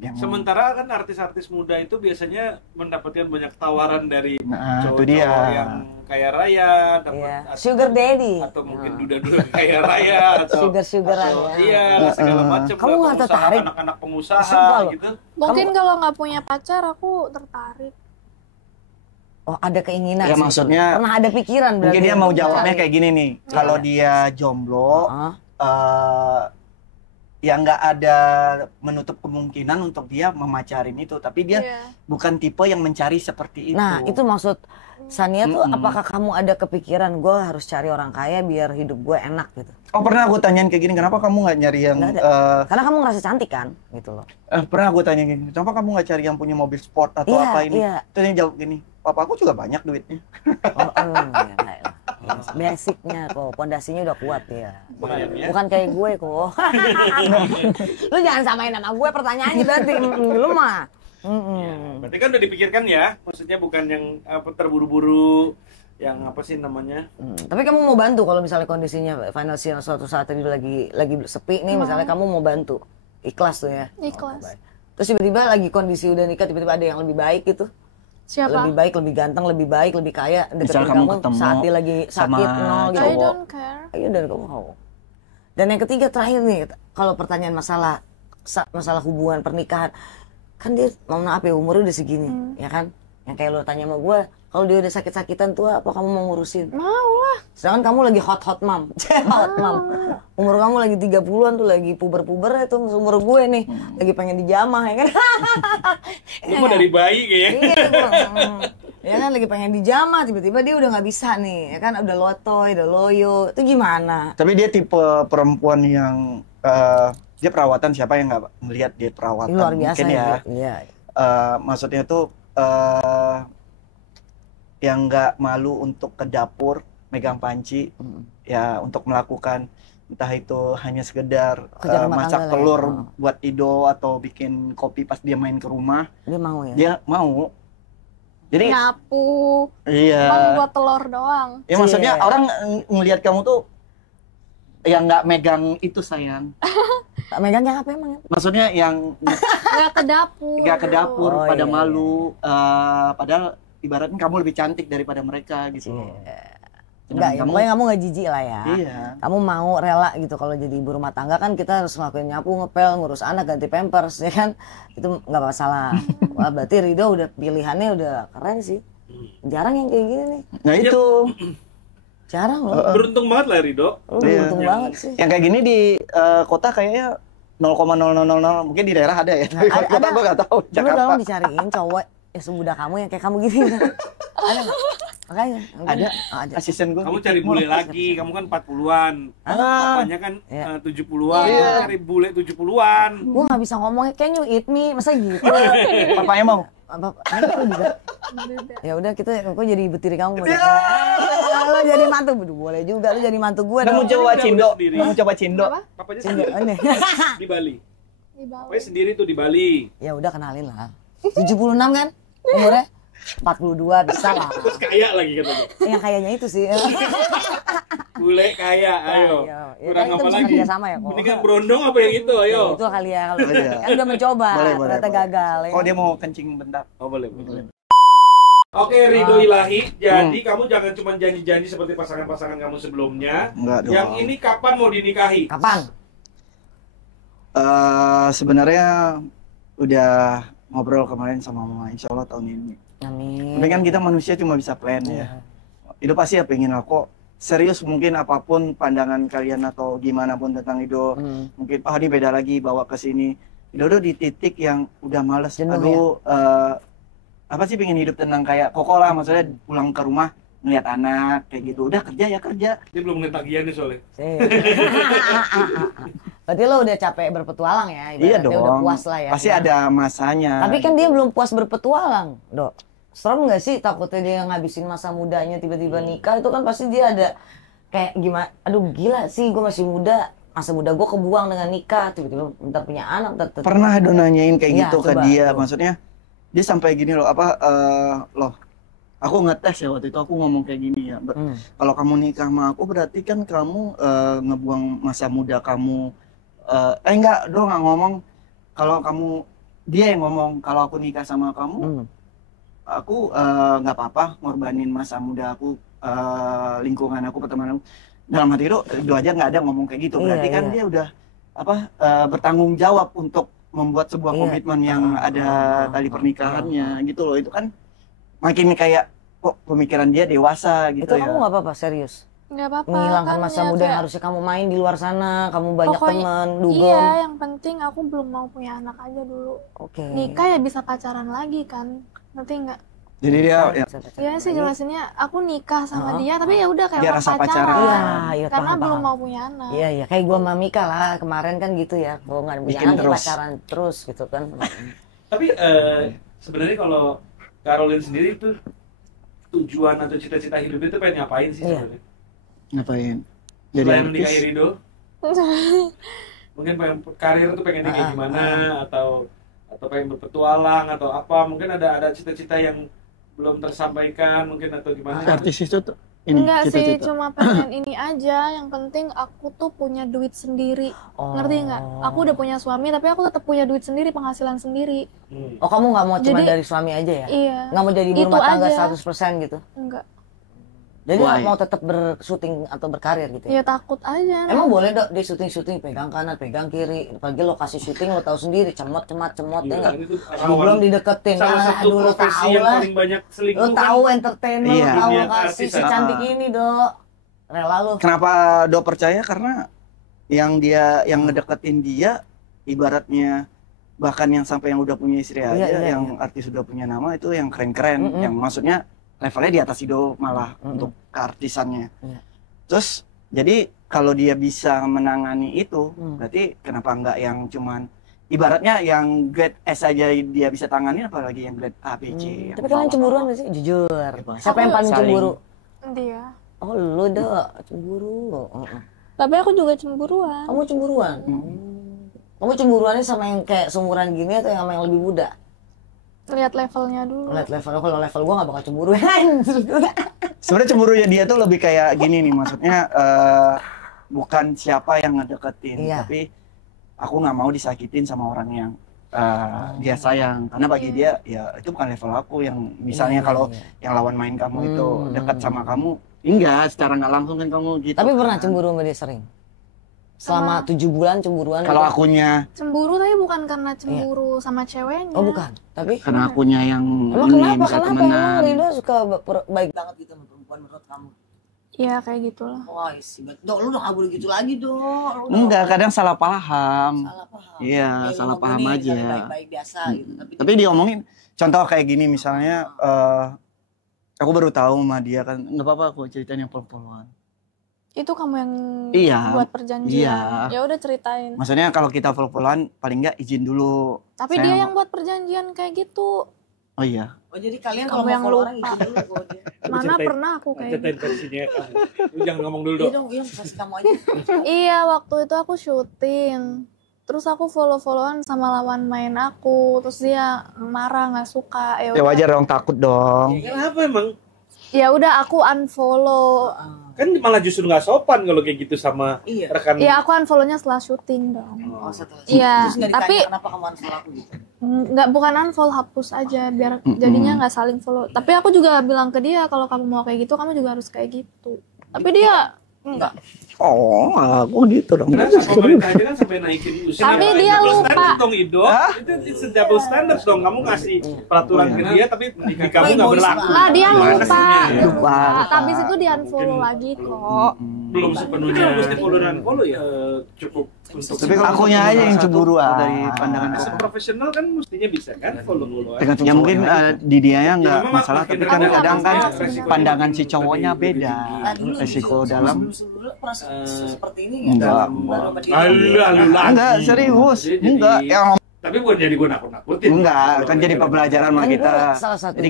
yang Sementara kan artis-artis muda itu biasanya mendapatkan banyak tawaran dari Nah, itu cowok-cowok dia. yang kaya raya, dapat Iya. atau- Sugar daddy. atau mungkin duda-duda kaya raya atau Sugar-sugaran atau- ya. Iya, segala macam. Kamu nggak tertarik? Anak-anak pengusaha Sumpah loh. gitu. Mungkin kalau nggak punya pacar aku tertarik. Oh, ada keinginan Ya sih. maksudnya Pernah ada pikiran berarti. mungkin dia mau jawabnya Cari. kayak gini nih, kalau dia jomblo Heeh. ya nggak ada menutup kemungkinan untuk dia memacarin itu, tapi dia Iya. bukan tipe yang mencari seperti itu. Nah, itu maksud Sania tuh, apakah kamu ada kepikiran gue harus cari orang kaya biar hidup gue enak gitu? Oh, pernah aku tanyain kayak gini, kenapa kamu nggak nyari yang Nggak ada. Karena kamu ngerasa cantik kan, gitu loh. pernah aku tanya gini, kenapa kamu nggak cari yang punya mobil sport atau Iya, apa ini? iya. Terus dia jawab gini, papa aku juga banyak duitnya. Ya, enggak lah. Basicnya kok, pondasinya udah kuat ya. Lumayan ya. Bukan kayak gue kok. Lu jangan samain sama gue pertanyaannya berarti. Lu mah. Berarti kan udah dipikirkan ya, maksudnya bukan yang terburu-buru, yang apa sih namanya? Tapi kamu mau bantu kalau misalnya kondisinya finansial suatu saat ini lagi sepi nih, misalnya kamu mau bantu. Ikhlas tuh ya. Ikhlas. Oh, baik. Terus tiba-tiba lagi kondisi udah nikah, tiba-tiba ada yang lebih baik gitu. Siapa? Lebih baik, lebih ganteng, lebih baik, lebih kaya Misal deketin kamu kamu ketemu saat dia lagi sama sakit nol gitu. I cowok. don't care. Ayo dan kamu mau. Dan yang ketiga terakhir nih, kalau pertanyaan masalah hubungan pernikahan, kan dia mau maaf ya umurnya udah segini, ya kan? Yang kayak lo tanya sama gue, kalau dia udah sakit-sakitan tua, apa kamu mau ngurusin? Mau lah. Sedangkan kamu lagi hot mom, hot mom. Umur kamu lagi 30-an tuh, lagi puber-puber itu umur gue nih, lagi pengen dijamah ya kan? Lu mau dari bayi kayaknya. Iya, ya kan lagi pengen dijamah, tiba-tiba dia udah nggak bisa nih, ya kan udah lotoy, udah loyo, itu gimana? Tapi dia tipe perempuan yang dia perawatan, siapa yang nggak melihat dia perawatan? Ini luar biasa Mungkin ya. Iya. Maksudnya tuh yang nggak malu untuk ke dapur megang panci ya untuk melakukan entah itu hanya sekedar Kerja rumah masak tangga lah telur ya. buat Ido atau bikin kopi pas dia main ke rumah, Dia mau ya. dia mau. Jadi Nyapu, iya. emang buat telur doang. Ya maksudnya Cie. orang ngelihat kamu tuh yang nggak megang itu sayang. Tak megangnya apa emang? Maksudnya yang Nggak ke dapur. nggak ke dapur, Oh, pada iya, malu. Padahal ibaratnya kamu lebih cantik daripada mereka gitu. Enggak ya, kamu, pokoknya kamu nggak jijik lah ya. iya. Kamu mau rela gitu kalau jadi ibu rumah tangga kan kita harus ngelakuin nyapu, ngepel, ngurus anak, ganti pampers ya kan. Itu nggak masalah. Wah, berarti Rido udah pilihannya udah keren sih. Jarang yang kayak gini nih. Nah itu Jarang loh. Beruntung banget lah Rido. Lu Iya. beruntung banget sih. yang kayak gini di kota kayaknya 0,0000, mungkin di daerah ada ya. Nah, Tapi kalau kota gue nggak tahu. Coba Jakarta. tolong dicariin cowok ya semudah kamu yang kayak kamu gini. Ada nggak? Makanya. Ada. Oh, ada. Asisten gue. Kamu cari bule lagi, kamu kan 40-an. Ah. Papanya kan Iya. 70-an, Iya. cari bule 70-an. Gue nggak bisa ngomongnya can you eat me, masa gitu? Papanya mau. Apa? Aku juga. Beda. Ya udah kita, aku jadi ibu tiri kamu. Lo jadi mantu, Aduh, boleh juga. Lu jadi mantu gue Kamu dong. coba Udah Cindo. sendiri. Kamu coba Cindo. Apa? Papanya Sini, sendiri aneh. di Bali. Di bawah. Papanya sendiri tuh di Bali. Ya udah kenalin lah. 76 kan umurnya? 42 bisa lah. Terus kaya lagi katanya. Yang kayaknya itu sih. Bule kaya, ayo. Ya, Kurang kita apa bisa lagi? kerja sama ya kok. Ini kan berondong apa yang itu, ayo. Itu kali ya kalau Iya. kan udah mencoba, ternyata boleh. gagal ya. Oh dia mau kencing bentar. Oh boleh, boleh. Oke, Ridho Ilahi. Jadi kamu jangan cuma janji-janji seperti pasangan-pasangan kamu sebelumnya. Enggak dong. Yang ini kapan mau dinikahi? Kapan? Sebenarnya udah ngobrol kemarin sama mama, insya Allah tahun ini. Amin. Tapi kan kita manusia cuma bisa plan ya. Itu pasti ya pengen aku serius mungkin apapun pandangan kalian atau gimana pun tentang itu. Mungkin ini beda lagi bawa ke sini. Itu udah di titik yang udah males. Jenuh Aduh, apa sih pengen hidup tenang kayak Koko lah, maksudnya pulang ke rumah ngeliat anak kayak gitu. Udah kerja ya kerja. Dia belum ngeliat tagihan nih soalnya. Berarti lo udah capek berpetualang ya? Iya ibaratnya dong. Udah puas lah ya. Pasti ada masanya. Tapi kan dia belum puas berpetualang, Dok. Serem nggak sih takutnya dia ngabisin masa mudanya tiba-tiba nikah, itu kan pasti dia ada kayak gimana, aduh gila sih gue masih muda, masa muda gue kebuang dengan nikah, tiba-tiba bentar punya anak, Pernah ada nanyain kayak Iya, gitu ke coba, dia, tuh. maksudnya dia sampai gini loh, loh, aku ngetes ya waktu itu aku ngomong kayak gini ya, kalau kamu nikah sama aku berarti kan kamu ngebuang masa muda kamu, enggak dong, nggak ngomong, kalau kamu, dia yang ngomong kalau aku nikah sama kamu, aku nggak apa-apa ngorbanin masa muda aku, lingkungan aku, pertemanan aku. Dalam hati itu aja nggak ada ngomong kayak gitu, berarti Iya, kan iya. dia udah bertanggung jawab untuk membuat sebuah Iya. komitmen yang ada tali pernikahannya gitu loh. Itu kan makin kayak kok pemikiran dia dewasa gitu itu ya. kamu nggak apa-apa serius? Nggak apa-apa. Menghilangkan kan masa ya, muda yang kayak- harusnya kamu main di luar sana, kamu banyak Pokoknya- teman, dugem. Iya, yang penting aku belum mau punya anak aja dulu. Oke. Nikah ya bisa pacaran lagi kan, ngerti nggak? Jadi dia ya, Bisa pacaran Iya sih lagi. jelasinnya, aku nikah sama Heeh. dia, tapi ya udah kayak Biar orang rasa pacaran. pacaran. Iya, iya, Karena paham, belum paham. mau punya anak. Iya, iya, kayak gua sama Mika lah kemarin kan gitu ya, kalau nggak punya Bikin anak ya terus. pacaran terus gitu kan. Tapi sebenarnya kalau Caroline sendiri itu tujuan atau cita-cita hidupnya itu pengen ngapain sih Iya. sebenarnya? ngapain? Jadi Selain artis. menikahi Ridho, mungkin pengen karir tuh pengen kayak gimana, atau pengen berpetualang atau apa? Mungkin ada cita-cita yang belum tersampaikan mungkin atau gimana? Artis itu tuh ini Enggak sih, cita-cita. cuma pengen ini aja. Yang penting aku tuh punya duit sendiri. Oh. Ngerti nggak? Aku udah punya suami, tapi aku tetap punya duit sendiri, penghasilan sendiri. Oh, kamu nggak mau cuma Jadi- dari suami aja ya? Iya. Nggak mau jadi ibu Itu rumah tangga aja. 100% gitu? Enggak. Jadi Why? nggak mau tetap bersyuting atau berkarir gitu ya? Ya takut aja. Emang boleh dok dia syuting pegang kanan pegang kiri, apalagi lokasi syuting lo tahu sendiri cemot ya nggak? Itu Belum dideketin, salah satu aduh lo profesi tahu yang lah, paling banyak lo selingkuh tahu kan. entertainer, Iya. lo tahu Dunia lokasi artis, si cantik ini dok, rela lo. Kenapa Do percaya? Karena yang ngedeketin dia ibaratnya bahkan yang sampai yang udah punya istri aja, Iya, yang artis udah punya nama itu yang keren-keren, yang maksudnya levelnya di atas Ido malah untuk keartisannya. Iya. Terus jadi kalau dia bisa menangani itu, berarti kenapa nggak yang cuman ibaratnya yang grade S aja dia bisa tangani, apalagi yang grade A, B, C. yang Tapi kalian bawah. cemburuan gak sih? Jujur. Siapa yang paling Saling. cemburu? Dia. Oh lu dah cemburu. Tapi aku juga cemburuan. Kamu cemburuan? Kamu cemburuannya sama yang kayak seumuran gini atau sama yang lebih muda? Lihat levelnya dulu. Lihat level, kalau level gua gak bakal cemburu. Sebenarnya cemburunya dia tuh lebih kayak gini nih, maksudnya bukan siapa yang ngedeketin, Iya. tapi aku nggak mau disakitin sama orang yang dia sayang, karena bagi dia ya itu bukan level aku. Yang misalnya Iya, kalau iya. yang lawan main kamu itu dekat sama kamu, enggak, secara nggak langsung kan kamu gitu. Tapi pernah kan. cemburu sama dia sering? Selama 7 bulan cemburuan? Kalau gitu? akunya, Cemburu tapi bukan karena cemburu sama ceweknya. Oh bukan, tapi karena akunya yang emang ini kenapa? bisa Kenapa emang temenan. Rido suka baik banget gitu sama perempuan menurut kamu? Iya kayak gitulah. Wah isi banget. Dok, lu udah gak boleh gitu lagi dok. Lu udah Enggak, kadang salah paham. salah paham. Iya, Kayak salah lu paham ngomongin aja. dari baik-baik biasa gitu. Tapi diomongin, contoh kayak gini misalnya, aku baru tahu sama dia kan, nggak apa-apa aku ceritain yang pol-polan. Itu kamu yang Iya, buat perjanjian. iya. Ya udah ceritain. Maksudnya kalau kita pol-polan, paling nggak izin dulu. Tapi Saya- dia yang buat perjanjian kayak gitu. Oh iya. Oh jadi kalian Kamu kalau mau yang follow orang lupa. itu dulu kok dia. Mana Ceritain- pernah aku kayak Ceritain gitu. versinya kamu. Lu jangan ngomong dulu Iya dong. dong, iya kasih kamu aja. Iya, waktu itu aku syuting. Terus aku follow-followan sama lawan main aku. Terus dia marah, nggak suka. Ya wajar dong, takut dong. Kenapa emang? Ya udah aku unfollow. Kan malah justru nggak sopan kalau kayak gitu sama Iya. rekan. Ya aku unfollow-nya setelah syuting dong. Oh setelah Iya, terus nggak ditanya tapi- kenapa kamu unfollow aku gitu. Nggak, bukan unfollow, hapus aja biar jadinya nggak saling follow. Tapi aku juga bilang ke dia kalau kamu mau kayak gitu, kamu juga harus kayak gitu. Tapi dia enggak. Oh, aku gitu dong. Nah, pemerintah aja kan sampai naikin usia. Tapi Kenapa dia double lupa. standard dong Ido. Hah? Itu it's a double standards dong. Kamu ngasih peraturan ke dia tapi di kamu nggak berlaku. Nah, dia Gimana lupa. sih? Dia lupa. Lupa. Habis itu dia unfollow lagi kok. Belum sepenuhnya mesti follow dan follow ya. Cukup untuk Tapi kalau akunya aja yang cemburu dari pandangan As a aku. profesional kan mestinya bisa kan follow. Ya mungkin di dianya nggak memang masalah, makin tapi kan rendah kadang kan resikonya pandangan si lebih cowoknya beda. Nah, dulu Resiko sebelum- dalam. sebelum pernah seperti ini Enggak. Baru sama dia. Lalu lagi. Enggak, serius. Jadi- Enggak, yang Tapi bukan jadi gue nakut-nakutin. enggak, kan jadi pembelajaran sama Kan kita. gua salah satu. Jadi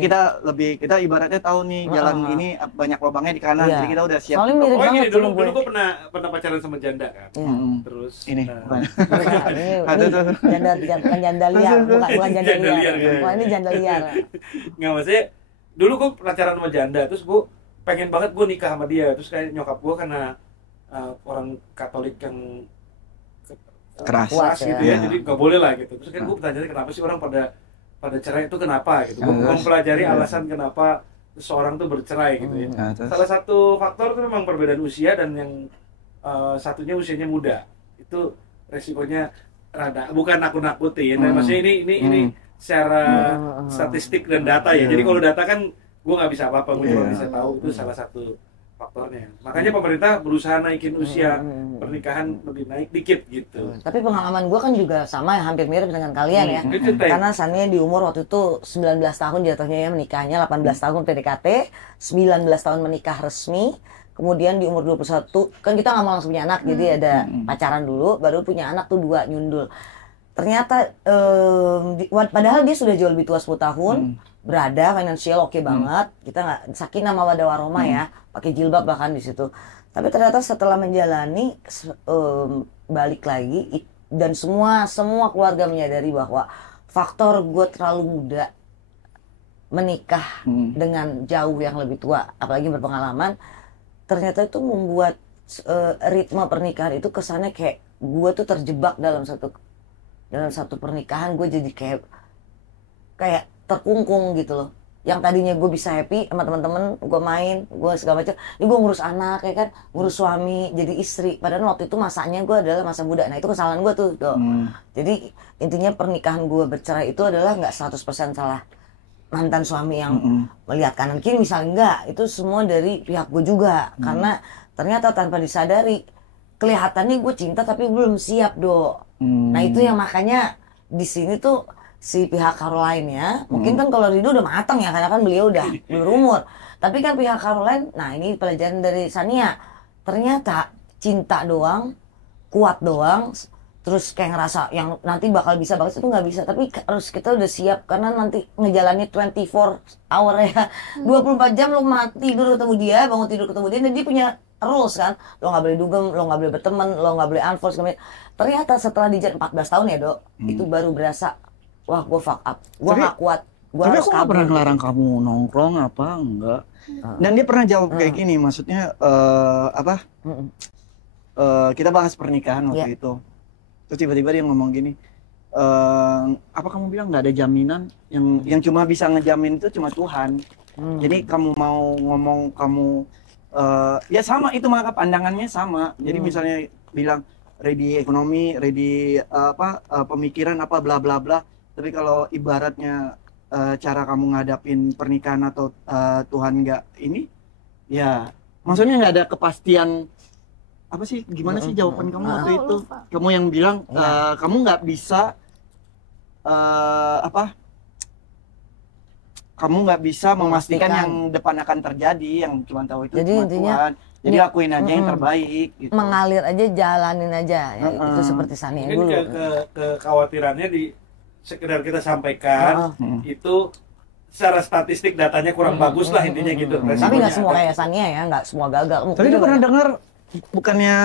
kita ibaratnya tahu nih jalan ini banyak lubangnya di kanan, Iya. jadi kita udah siap. Soalnya mirip Oh ini banget dulu sama gue. gue pernah pacaran sama janda kan. Mm-mm. Terus Ini nah, Bukan, Ada tuh. bukan janda liar, bukan janda Janda liar, liar. kan? Wah, ini janda liar. nggak maksudnya dulu gue pacaran sama janda terus gue pengen banget gue nikah sama dia terus kayak nyokap gue karena orang Katolik yang Keras. keras Kuat, gitu ya. ya jadi nggak boleh lah gitu terus kan gue bertanya kenapa sih orang pada cerai itu kenapa gitu gue mempelajari alasan kenapa seseorang tuh bercerai gitu ya Nah, terus. salah satu faktor itu memang perbedaan usia dan yang satunya usianya muda itu resikonya rada bukan nakut-nakutin maksudnya ini secara statistik dan data ya jadi kalau data kan gue nggak bisa apa-apa gue cuma Iya. bisa tahu itu salah satu faktornya makanya pemerintah berusaha naikin usia pernikahan lebih naik dikit gitu. Tapi pengalaman gue kan juga sama ya, hampir mirip dengan kalian ya. Itu ceritain. Karena Sania di umur waktu itu 19 tahun jatuhnya ya menikahnya, 18 tahun PDKT, 19 tahun menikah resmi. Kemudian di umur 21, kan kita nggak mau langsung punya anak, jadi ada pacaran dulu, baru punya anak tuh 2 nyundul. Ternyata padahal dia sudah jauh lebih tua 10 tahun, berada financial oke banget, kita nggak sakinah mawaddah warahmah ya, pakai jilbab bahkan di situ. Tapi ternyata setelah menjalani balik lagi dan semua keluarga menyadari bahwa faktor gue terlalu muda menikah dengan jauh yang lebih tua, apalagi berpengalaman, ternyata itu membuat ritme pernikahan itu kesannya kayak gue tuh terjebak dalam satu pernikahan. Gue jadi kayak terkungkung gitu loh. Yang tadinya gue bisa happy sama teman-teman, gue main, gue segala macam, ini gue ngurus anak ya kan, ngurus suami, jadi istri. Padahal waktu itu masanya gue adalah masa muda. Nah itu kesalahan gue tuh. Jadi intinya pernikahan gue bercerai itu adalah nggak 100% salah mantan suami yang melihat kanan kiri misalnya, enggak. Itu semua dari pihak gue juga. Karena ternyata tanpa disadari, kelihatannya gue cinta tapi belum siap, Dok. Nah itu yang makanya di sini tuh si pihak Caroline ya, mungkin kan kalau Rido udah matang ya, karena kan beliau udah berumur. Tapi kan pihak Caroline, nah ini pelajaran dari Sania. Ternyata cinta doang, kuat doang, terus kayak ngerasa yang nanti bakal bisa banget itu nggak bisa, tapi harus kita udah siap karena nanti ngejalani 24 hour ya, 24 jam lo mati tidur ketemu dia, bangun tidur ketemu dia, dan dia punya rules kan, lo nggak boleh dugem, lo nggak boleh berteman, lo nggak boleh unfollow segala macam. Ternyata setelah dijat 14 tahun ya Dok, itu baru berasa wah gue fuck up, gue nggak kuat, gue tapi harus aku nggak kabur. pernah ngelarang kamu nongkrong apa enggak. Dan dia pernah jawab kayak gini, maksudnya apa? Kita bahas pernikahan waktu itu. Terus tiba-tiba dia ngomong gini, apa kamu bilang nggak ada jaminan? Yang cuma bisa ngejamin itu cuma Tuhan. Jadi kamu mau ngomong kamu ya sama itu, maka pandangannya sama. Jadi misalnya bilang ready ekonomi, ready pemikiran apa bla bla bla. Tapi kalau ibaratnya cara kamu ngadapin pernikahan atau Tuhan nggak ini, ya maksudnya nggak ada kepastian. Apa sih, gimana sih jawaban kamu waktu itu? Lupa. Kamu yang bilang kamu nggak bisa kamu nggak bisa memastikan yang depan akan terjadi, yang cuma tahu itu Jadi cuma intinya, Tuhan. Jadi lakuin aja yang terbaik gitu. mengalir aja, jalanin aja ya, itu seperti Sania Mungkin dulu. kekhawatirannya di sekedar kita sampaikan itu secara statistik datanya kurang bagus lah intinya gitu. Tapi nggak semua kayak Sania ya, nggak semua gagal. Tapi dia pernah dengar bukannya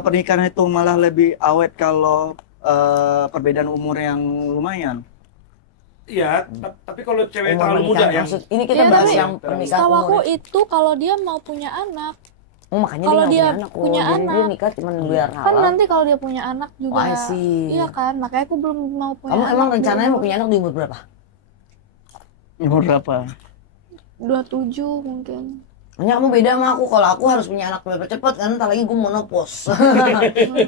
pernikahan itu malah lebih awet kalau perbedaan umur yang lumayan. Iya, tapi kalau cewek Umur terlalu muda pernikahan, yang maksud, ini kita Iya, bahas tapi yang pernikahan Setahu aku umur. itu kalau dia mau punya anak, Makanya kalau dia dia nggak punya punya anak, jadi dia anak, nikah cuma biar kan halal. nanti kalau dia punya anak juga, Oh, I see. iya kan, makanya aku belum mau punya Kamu anak. emang rencananya mau punya anak di umur berapa? Umur berapa? 27 mungkin. Hanya kamu beda sama aku, kalau aku harus punya anak cepet-cepet kan, ntar lagi gue monopos.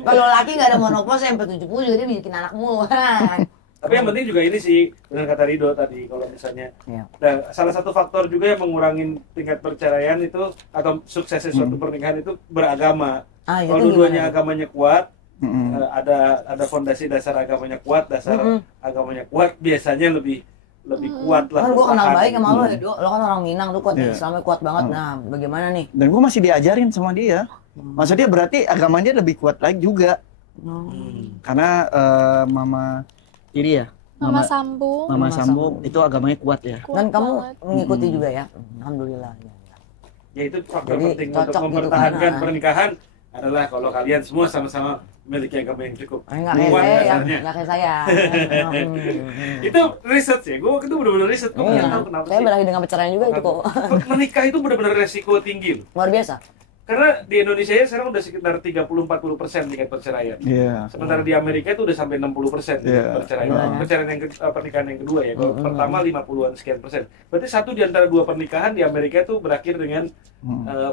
Kalau laki nggak ada monopos, sampai 70 juga dia bikin anak mulu. tapi yang penting juga ini sih, benar kata Rido tadi, kalau misalnya Iya. dan salah satu faktor juga yang mengurangi tingkat perceraian itu atau suksesnya suatu pernikahan itu beragama. Ah, itu Kalau dua-duanya gimana? agamanya kuat, ada fondasi dasar agamanya kuat, dasar agamanya kuat, biasanya lebih kuat lah. Kan gue kenal bertahan. baik sama lo ya, Dok. Lo kan orang Minang tuh kuat, Iya. Islamnya kuat banget. Nah, bagaimana nih? Dan gue masih diajarin sama dia. Maksudnya berarti agamanya lebih kuat lagi juga. Karena mama tiri ya, Mama Sambung. Mama Sambung itu agamanya kuat ya. kuat Dan kamu banget. mengikuti juga ya? Alhamdulillah. Ya. Ya itu faktor Jadi, penting cocok untuk gitu mempertahankan kan. pernikahan adalah kalau kalian semua sama-sama memiliki agama yang cukup Nggak kayak kuat saya, dasarnya. nggak kayak saya. Itu riset ya, gue itu benar-benar riset. Gue Iya. nggak tahu kenapa Saya sih. berakhir dengan perceraian juga itu kok. Menikah itu benar-benar resiko tinggi loh. Luar biasa. Karena di Indonesia ya sekarang udah sekitar 30-40% tingkat perceraian. Iya. Sementara di Amerika itu udah sampai 60% Iya. perceraian. Iya. Perceraian yang pernikahan yang kedua ya. Kalau pertama 50-an sekian persen. Berarti satu di antara dua pernikahan di Amerika itu berakhir dengan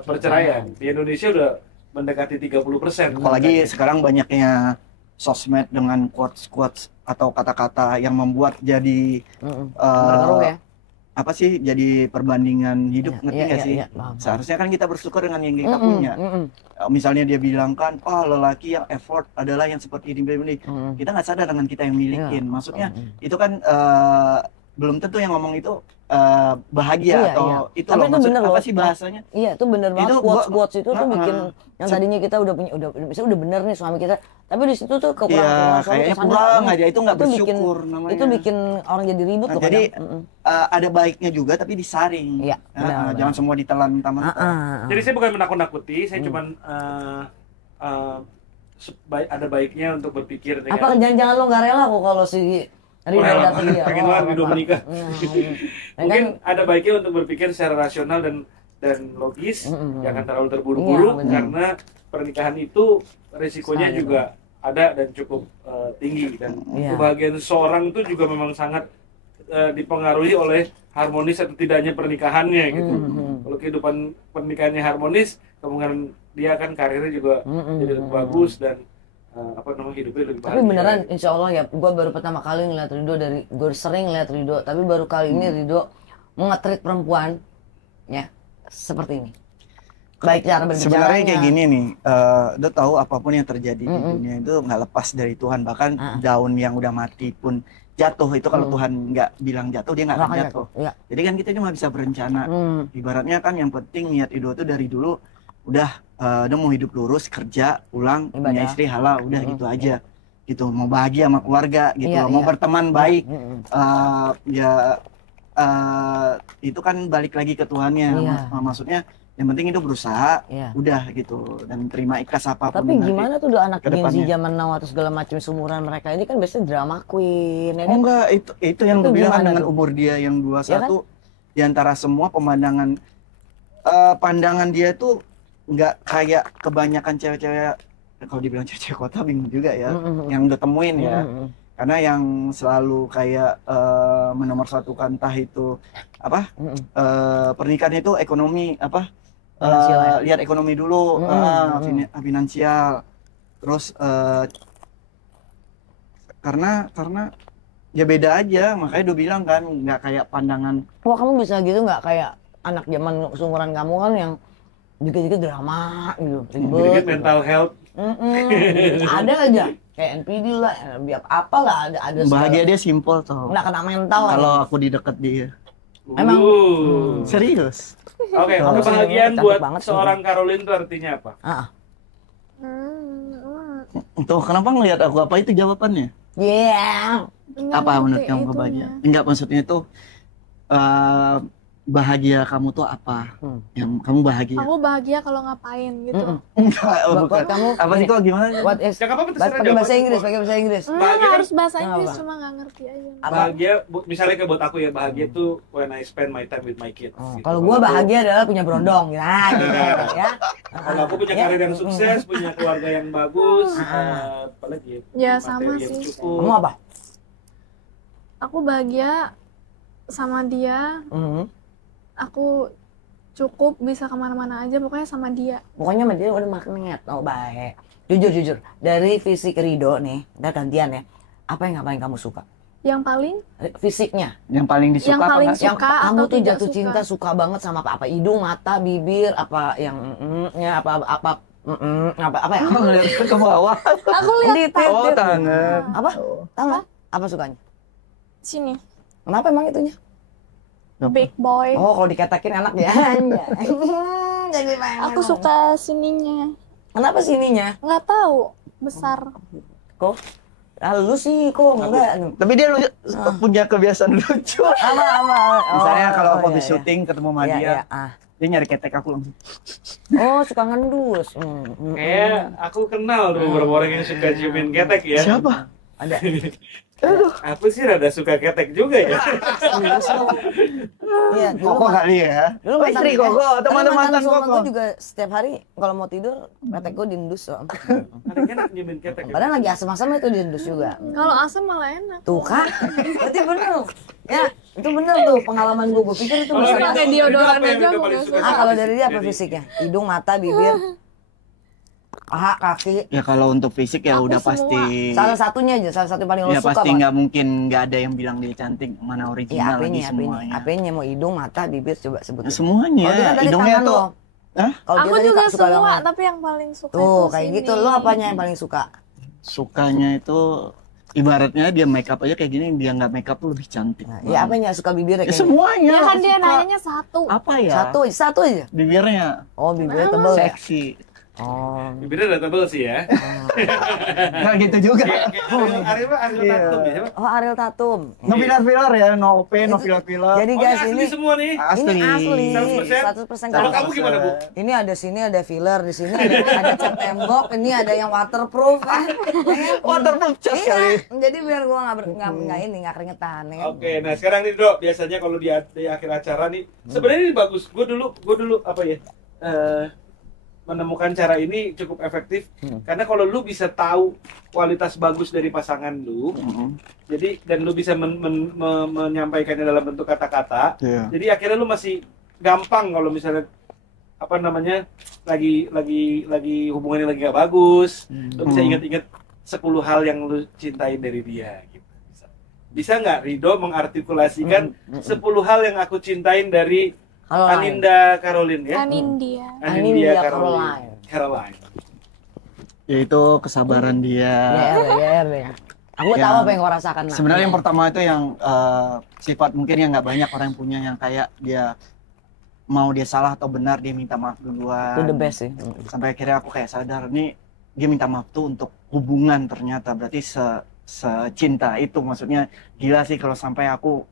perceraian. Di Indonesia udah mendekati 30%. Apalagi sekarang banyaknya sosmed dengan quotes-quotes atau kata-kata yang membuat jadi Berpengaruh ya. apa sih, jadi perbandingan hidup, Iya, ngerti iya, nggak iya, sih? iya, paham. Seharusnya kan kita bersyukur dengan yang kita punya. Misalnya dia bilang kan, oh lelaki yang effort adalah yang seperti ini. Kita nggak sadar dengan kita yang milikin. Maksudnya itu kan belum tentu yang ngomong itu bahagia Iya, atau iya. itu Tapi loh, itu maksud bener apa loh. sih bahasanya? Iya, itu bener banget. Itu gua- Quotes itu tuh bikin yang tadinya kita udah punya, misalnya udah bener nih suami kita, tapi di situ tuh kekurangan Iya, suami kayaknya kesannya, kurang aja, itu nggak bikin- bersyukur namanya. Itu bikin orang jadi ribut Nah, loh jadi kadang. ada baiknya juga tapi disaring. Iya, benar, Jangan semua ditelan mentah-mentah. Jadi saya bukan menakut-nakuti, saya cuman ada baiknya untuk berpikir dengan Apa jangan-jangan lo nggak rela kok kalau si Ridho rela datang banget, dia? pengen banget Ridho menikah. Ya Mungkin kan? ada baiknya untuk berpikir secara rasional dan logis, jangan terlalu Iya, terburu-buru benar. karena pernikahan itu risikonya Sangat. juga ada dan cukup tinggi dan Iya. kebahagiaan seorang itu juga memang sangat dipengaruhi oleh harmonis atau tidaknya pernikahannya gitu. Kalau kehidupan pernikahannya harmonis, kemungkinan dia kan karirnya juga jadi lebih bagus dan hidupnya lebih bahagia. Tapi beneran insya Allah ya, gue baru pertama kali ngeliat Ridho gue sering ngeliat Ridho, tapi baru kali ini Ridho mengetrit perempuan ya seperti ini. Baik cara berbicaranya. Sebenarnya kayak gini nih, lo tahu apapun yang terjadi di dunia itu nggak lepas dari Tuhan. Bahkan daun yang udah mati pun jatuh itu kalau Tuhan nggak bilang jatuh, dia nggak akan jatuh. Iya. Jadi kan kita cuma bisa berencana. Ibaratnya kan yang penting niat Ido itu dari dulu udah dia mau hidup lurus, kerja, pulang, punya Ibadah. istri halal, udah gitu aja. Gitu, mau bahagia sama keluarga gitu, Iya, mau iya. berteman baik. Ya itu kan balik lagi ke Tuhannya. Iya. Maksudnya yang penting itu berusaha, Iya. udah gitu, dan terima ikhlas apapun Tapi nanti. gimana tuh udah anak ke Gen Z depannya. zaman now atau segala macam seumuran mereka ini kan biasanya drama queen ya Oh kan? enggak, itu yang Itu gue bilang kan gimana dengan tuh? umur dia yang 21, Ya kan? di antara semua pemandangan pandangan dia tuh nggak kayak kebanyakan cewek-cewek, kalau dibilang cewek kota bingung juga ya, yang udah temuin ya. Karena yang selalu kayak menomorsatukan entah itu apa pernikahan itu ekonomi apa Finansial ya? lihat ekonomi dulu, finansial, terus karena ya beda aja, makanya dia bilang kan nggak kayak pandangan. Wah kamu bisa gitu nggak kayak anak zaman seumuran kamu kan yang dikit-dikit drama gitu, Dikit ribet. mental health. Ada aja kayak NPD lah, biar apa lah ada Bahagia dia simpel tuh. nggak kena mental lah. Kalau aku di deket dia, Emang? serius. Oke, Tuh. kebahagiaan Cantik buat banget sih. seorang Caroline itu artinya apa? Tuh kenapa ngelihat aku, apa itu jawabannya? Yeah. Apa menurut kamu kebahagiaan? Enggak, maksudnya itu bahagia kamu tuh apa? Yang kamu bahagia? Aku bahagia kalau ngapain gitu. Enggak, Buat bukan. kamu Apa sih kok gimana? What is Ya, nggak apa-apa, terserah pakai bahasa jawaban. Inggris, pakai bahasa Inggris. Bahagia kan- Harus bahasa Inggris Apa? cuma nggak ngerti aja. Bahagia, misalnya kayak buat aku ya, bahagia tuh when I spend my time with my kids. Oh, gitu. kalau gua aku- bahagia adalah punya berondong, ya, gitu, ya. Kalau aku punya Ya. karir yang sukses, punya keluarga yang bagus, apalagi Ya, materi sama yang sih. cukup. Kamu apa? Aku bahagia sama dia. Aku cukup bisa kemana-mana aja, pokoknya sama dia. Pokoknya sama dia udah magnet. Oh baik. Jujur. Dari fisik Rido nih, kita gantian ya. Apa yang ngapain kamu suka? Yang paling Fisiknya. Yang paling disuka Yang apa paling nggak? Yang suka kamu atau tuh tidak jatuh suka? cinta suka banget sama apa? Hidung, mata, bibir, apa yang ya apa ya? Ngeliat ke bawah. aku lihat Oh, tangan. Apa? Tangan? Apa sukanya? sini, Kenapa emang itunya? big boy. Oh, kalau dikatakin anak ya. Jadi pengen. Aku suka sininya. Kenapa sininya? Nggak tahu, besar. Kok? Ah, lu sih kok enggak. Tapi dia punya kebiasaan lucu. Apa? Misalnya kalau aku iya, habis iya. syuting ketemu sama Iya, dia, iya, ah. dia nyari ketek aku langsung. Oh, suka ngendus. Kayak aku kenal tuh beberapa orang yang suka ciumin ketek ya. Siapa? Ada. Aku sih rada suka ketek juga ya. Iya, Koko kali ya. Dulu Oh, istri Koko, teman-teman suami Koko. gue juga setiap hari kalau mau tidur, ketek gue diendus. Ada enak ciumin ketek. Ya? Padahal lagi asam-asam itu diendus juga. Kalau asam malah enak. Tuh kan, berarti bener. Ya, itu bener tuh pengalaman gue. Gue pikir itu Kalau bisa. Rido- pakai Rido deodoran apa yang aja Rido aku paling nggak suka suka. sama Kalau dari dia apa Jadi- fisiknya? Hidung, mata, bibir, paha, kaki. Ya kalau untuk fisik ya Aku udah semua. pasti. Salah satunya aja, salah satu yang paling lo Ya suka pasti banget. nggak mungkin nggak ada yang bilang dia cantik, mana Iya, original lagi apanya, semuanya. apanya mau hidung, mata, bibir, coba sebutin. Semuanya. Kalau dia kan tadi Hidungnya tangan tuh. lo. Hah? Kalau dia Aku tadi juga suka semua, tangan. tapi yang paling suka Tuh, itu kayak sini. gitu. Lo apanya yang paling suka? Sukanya itu ibaratnya dia make up aja kayak gini, dia nggak make up tuh lebih cantik. Nah, ya apanya suka bibirnya? Ya, Kayak semuanya. Ya kan dia suka. nanyanya satu. Apa ya? satu aja. Bibirnya Oh, bibirnya tebel ya. seksi. Oh. Bibirnya udah tebel sih ya. Nggak gitu juga. Ariel Iya. Tatum ya. Oh, Ariel Tatum. No filler ya, no pain, no filler. Jadi Oh, guys, ini asli ini semua nih. Asli. ini asli 100%. 100% Kalau kan. kamu gimana, Bu? Ini ada sini ada filler, di sini ada cat tembok, ini ada yang waterproof kan. Waterproof cat Iya, kali. jadi biar gua nggak keringetan ya. Oke, nah sekarang nih Dok, biasanya kalau di akhir acara nih, sebenarnya ini bagus. Gue dulu apa ya? Menemukan cara ini cukup efektif karena kalau lu bisa tahu kualitas bagus dari pasangan lu, jadi dan lu bisa menyampaikannya dalam bentuk kata-kata, Iya. jadi akhirnya lu masih gampang kalau misalnya apa namanya lagi hubungannya lagi nggak bagus, lu bisa ingat-ingat 10 hal yang lu cintain dari dia gitu. Bisa nggak Rido mengartikulasikan 10 hal yang aku cintain dari Aninda Caroline ya? Anindia. Caroline. Yaitu kesabaran dia. Ya. Aku tahu apa yang kau rasakan. Nak. Sebenarnya yang pertama itu yang sifat mungkin yang nggak banyak orang yang punya, yang kayak dia mau dia salah atau benar dia minta maaf duluan. Itu the best sih. Sampai akhirnya aku kayak sadar nih dia minta maaf tuh untuk hubungan, ternyata berarti secinta itu. Maksudnya gila sih kalau sampai aku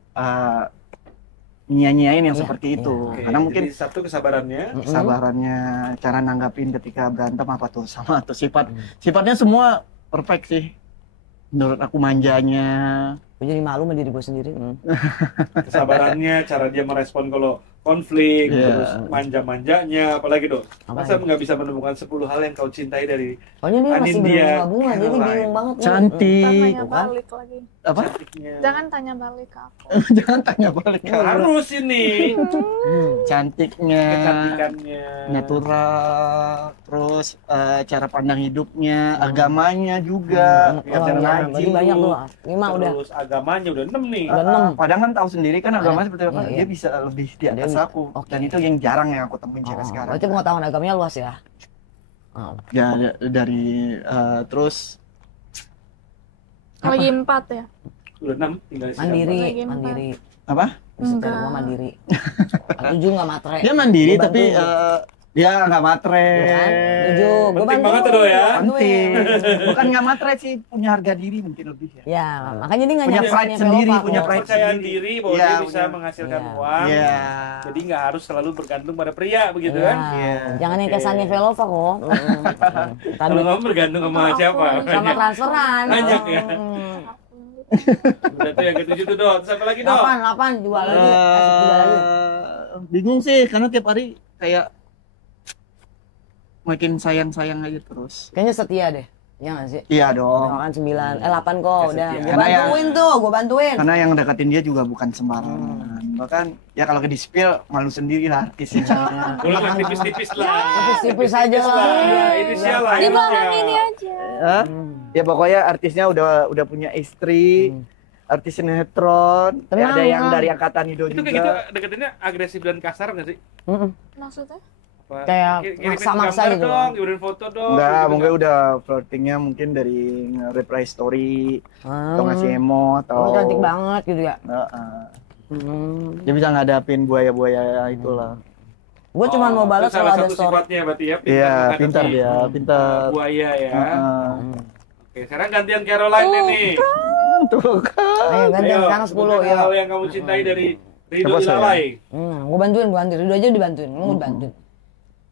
nyanyiin yang Iya, seperti itu. Oke, Karena mungkin jadi satu kesabarannya. kesabarannya, cara nanggapin ketika berantem apa tuh sama tuh sifatnya semua perfect sih. Menurut aku manjanya. Gue jadi malu sama diri gue sendiri. Kesabarannya, cara dia merespon kalau konflik, Iya. terus manja-manjanya, apalagi dong. Masa Apalagi? nggak bisa menemukan 10 hal yang kau cintai dari Soalnya dia masih Anindya berbunga-bunga, jadi Caroline. bingung banget. nih. Ntar Cantik. tanya Tuh kan. balik lagi. Apa? cantiknya? Jangan tanya balik ke aku. Jangan tanya balik. Harus ini. Cantiknya, Kecantikannya. natural, terus cara pandang hidupnya, agamanya juga, ya Oh, jangan iya, ngaji. berarti banyak tuh. 5 udah. Terus agamanya udah 6 nih. Udah 6. Padahal kan tahu sendiri kan agama seperti apa, Iya, iya. dia bisa lebih di atas Dia- aku. oke. Dan itu yang jarang yang aku temuin sampai sekarang. Berarti pengetahuan agamanya luas ya. Ya dari terus Lagi 4 ya? Udah 6 tinggal sisa Mandiri, Lagi empat. mandiri. apa? Maksudnya Enggak. gua mandiri. Tujuh nggak matre. Dia mandiri Gua tapi bantuin. dia nggak matre. Tujuh, gua Penting bantuin. banget tuh, Do, ya. Penting. Bantuin. Bukan nggak matre sih, punya harga diri mungkin lebih ya. Ya, makanya dia nggak Punya nyari pride sendiri, punya pride Kepercayaan sendiri. diri bahwa Iya, dia bisa punya- menghasilkan Iya. uang. Iya. Jadi nggak harus selalu bergantung pada pria begitu Iya. kan? Iya. Jangan yang Oke. kayak Sunny Velova kok. Kalau Tadi kamu bergantung sama Sama siapa? aku. sama transferan. Banyak ya? Udah tuh yang ketujuh tuh, Dot. Siapa lagi, Dot? 8 jual lagi. Asik jual lagi. Bingung sih karena tiap hari kayak makin sayang-sayang aja terus. Kayaknya setia deh. Ya nggak sih? Iya Oh, dong. kan 9, 8 kok udah. Setia. Gue Karena ya- bantuin tuh, gue bantuin. Karena yang deketin dia juga bukan sembarangan. Bahkan ya kalau ke di spill malu sendiri lah artisnya. Boleh lah tipis-tipis lah. Tipis-tipis aja lah. lah. Inisial lah. Di belakang inisial. ini aja. Hah? Ya pokoknya artisnya udah punya istri, artis sinetron. Ya, Tenang, ada yang tenang. dari angkatan Ido Itu kayak gitu juga. deketinnya agresif dan kasar nggak sih? Maksudnya? Apa, Kayak kirimin maksa-maksa gambar gitu. dong, kirimin foto dong. Enggak, gitu mungkin kan. udah flirtingnya mungkin dari reply story atau ngasih emo atau Oh, cantik banget gitu ya. Heeh. Dia bisa ngadapin buaya-buaya itulah. Gue cuma mau balas itu kalau salah ada satu story. sifatnya berarti ya. Iya, menghadapi, pintar dia, pintar. Buaya ya. Heeh. Oke, sekarang gantian Caroline nih. Tuh kan. Ayo gantian Ayo, sekarang 10 sebutin ya. hal yang kamu cintai dari Ridho Siapa saya? Ilalai. Gue bantuin. Ridho aja dibantuin. Mau dibantuin.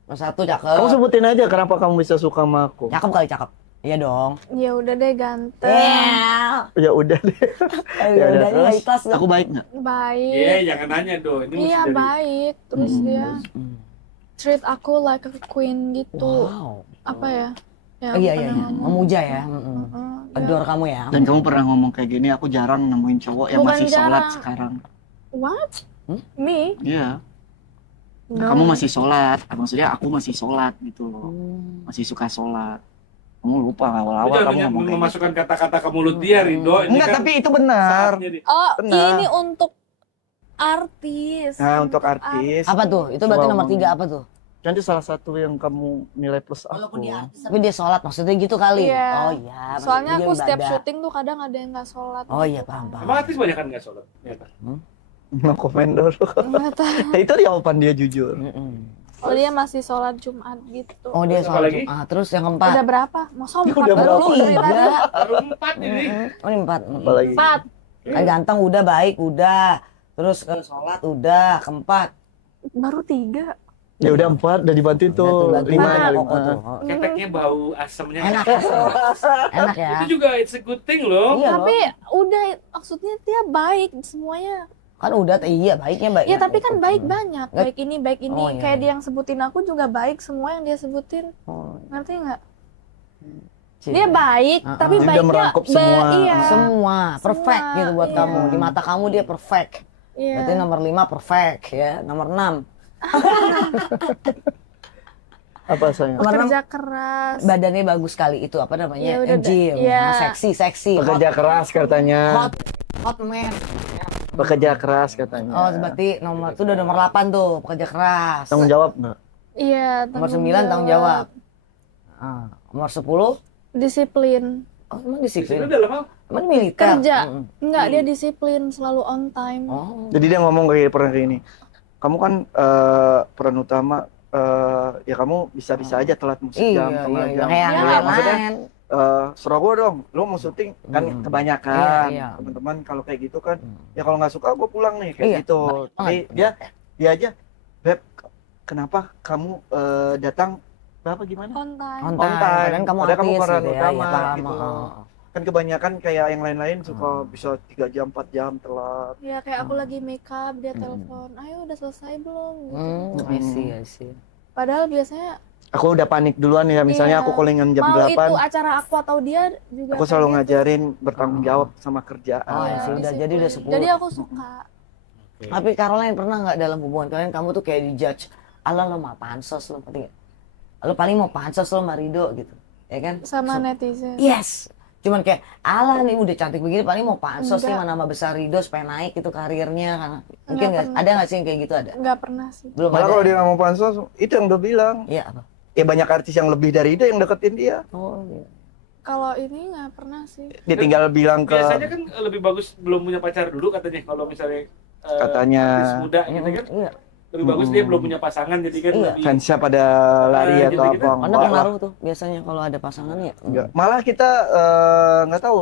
Nomor 1 cakep. Kamu sebutin aja kenapa kamu bisa suka sama aku. Cakep kali cakep. Iya dong. Ya udah deh ganteng. Ya udah deh. Ya udah ini terus. nggak ikhlas. Aku baik nggak? Baik. Iya, jangan nanya do. Ini Iya mesti dari baik. Terus dia treat aku like a queen gitu. Wow. Apa ya? Ya, Oh, iya pernah iya. ngomong. Memuja ya. Dia- Adore kamu ya. Dan kamu pernah ngomong kayak gini, aku jarang nemuin cowok yang Bukan masih sholat jarang. sekarang. What? Hmm? Me? Iya. No. Kamu masih sholat, maksudnya aku masih sholat gitu loh. Masih suka sholat. Kamu lupa Lu awal-awal jangan kamu ngomong kayak memasukkan kata-kata ke mulut dia, Ridho. Ini Enggak, kan tapi itu benar. saatnya di- Oh, Benar. ini untuk artis. Nah, untuk artis. Apa tuh? Itu berarti Coba nomor ngomong. 3 apa tuh? Kan itu salah satu yang kamu nilai plus aku. Tapi dia sholat maksudnya gitu kali. Iya. Oh iya. Soalnya maksudnya aku dia setiap ibadah. syuting tuh kadang ada yang nggak sholat. Oh iya paham paham. Emang artis banyak kan nggak sholat? Ternyata. No komen dulu. Nggak tahu. Itu jawaban dia jujur. Oh dia masih sholat Jumat gitu. Oh dia Terus apa sholat lagi? Jumat. Terus yang keempat. Udah berapa? Masa empat Udah baru berapa? dari tadi? 3. Baru 4 ini. Oh ini 4. Apalagi. 4. Kan ganteng udah, baik udah. Terus ke sholat udah, keempat. Baru 3. Ya udah 4, udah dibantuin tuh. Udah tuh, 5 bantuin ya, Koko tuh. 5. Oh, Keteknya bau asamnya. Enak. Enak ya. Itu juga it's a good thing loh. Iya Tapi loh. udah maksudnya dia baik semuanya. Kan udah iya baiknya baik. Ya tapi kan baik banyak. Baik ini, baik ini. Oh, iya. Kayak dia yang sebutin aku juga baik semua yang dia sebutin. Oh, Ngerti nggak? cie. Dia baik, tapi Dia udah baiknya merangkup semua. iya. semua perfect Semua, gitu buat iya. kamu. Di mata kamu dia perfect. Iya. Berarti nomor 5 perfect ya. Nomor 6 Apa sayang? nomor 6 Kerja keras. badannya bagus sekali itu apa namanya? Ya udah, Gym. iya. Nah, seksi. Pekerja keras katanya. Hot man. Pekerja keras katanya. Oh, berarti nomor itu udah nomor 8 tuh, pekerja keras. Tanggung jawab nggak? Iya. Nomor 9 tanggung jawab. Nomor 10 Disiplin. oh, emang Di situ disiplin. dalam apa? Emang di militer. Kerja. Enggak, dia disiplin, selalu on time. Oh. Jadi dia ngomong kayak pernah kayak ini. kamu kan peran utama, ya kamu bisa-bisa aja telat jam, setengah jam. Kayak yang Ya, maksudnya lain. suruh gue dong, lu mau syuting kan kebanyakan Iya. teman-teman kalau kayak gitu kan, ya kalau nggak suka gue pulang nih kayak Iya, gitu. benar Jadi banget. dia aja, Beb, kenapa kamu datang berapa gimana? On time. On On time, time. padahal kamu Padahal kamu artis peran gitu ya, utama, ya paham. gitu loh. Kan kebanyakan kayak yang lain-lain suka bisa 3 jam 4 jam telat. Ya kayak aku lagi make up, dia telepon, ayo udah selesai belum? Gitu. I see. Padahal biasanya Aku udah panik duluan ya, misalnya Iya. aku callingan jam mau itu 8, acara aku atau dia juga aku selalu kayak gitu. ngajarin bertanggung jawab sama kerjaan. Oh, Iya, ya sih, udah disiplin. jadi udah 10. Jadi aku suka. Tapi Caroline pernah nggak dalam hubungan kalian kamu tuh kayak dijudge, ala lo mah pansos lo, ngerti nggak? Lo paling mau pansos lo sama Rido gitu, ya kan? Sama netizen. Yes, cuman kayak ala nih udah cantik begini paling mau pansos nih Enggak. nama besar Rido supaya naik gitu karirnya karena mungkin nggak pernah. ada nggak sih yang kayak gitu ada? Nggak pernah sih. Belum Malah ada. kalau dia nggak mau pansos, itu yang udah bilang. Iya apa? Ya banyak artis yang lebih dari itu yang deketin dia. Oh iya. Kalau ini nggak pernah sih. Dia tinggal bilang ke Biasanya kan lebih bagus belum punya pacar dulu katanya, kalau misalnya Katanya. artis muda gitu kan. Iya. Lebih bagus dia belum punya pasangan, jadi kan Iya. lebih fansnya pada lari atau gitu-gitu. apa. Karena Enggak lah. pengaruh tuh biasanya kalau ada pasangannya. Enggak. Malah kita nggak tahu,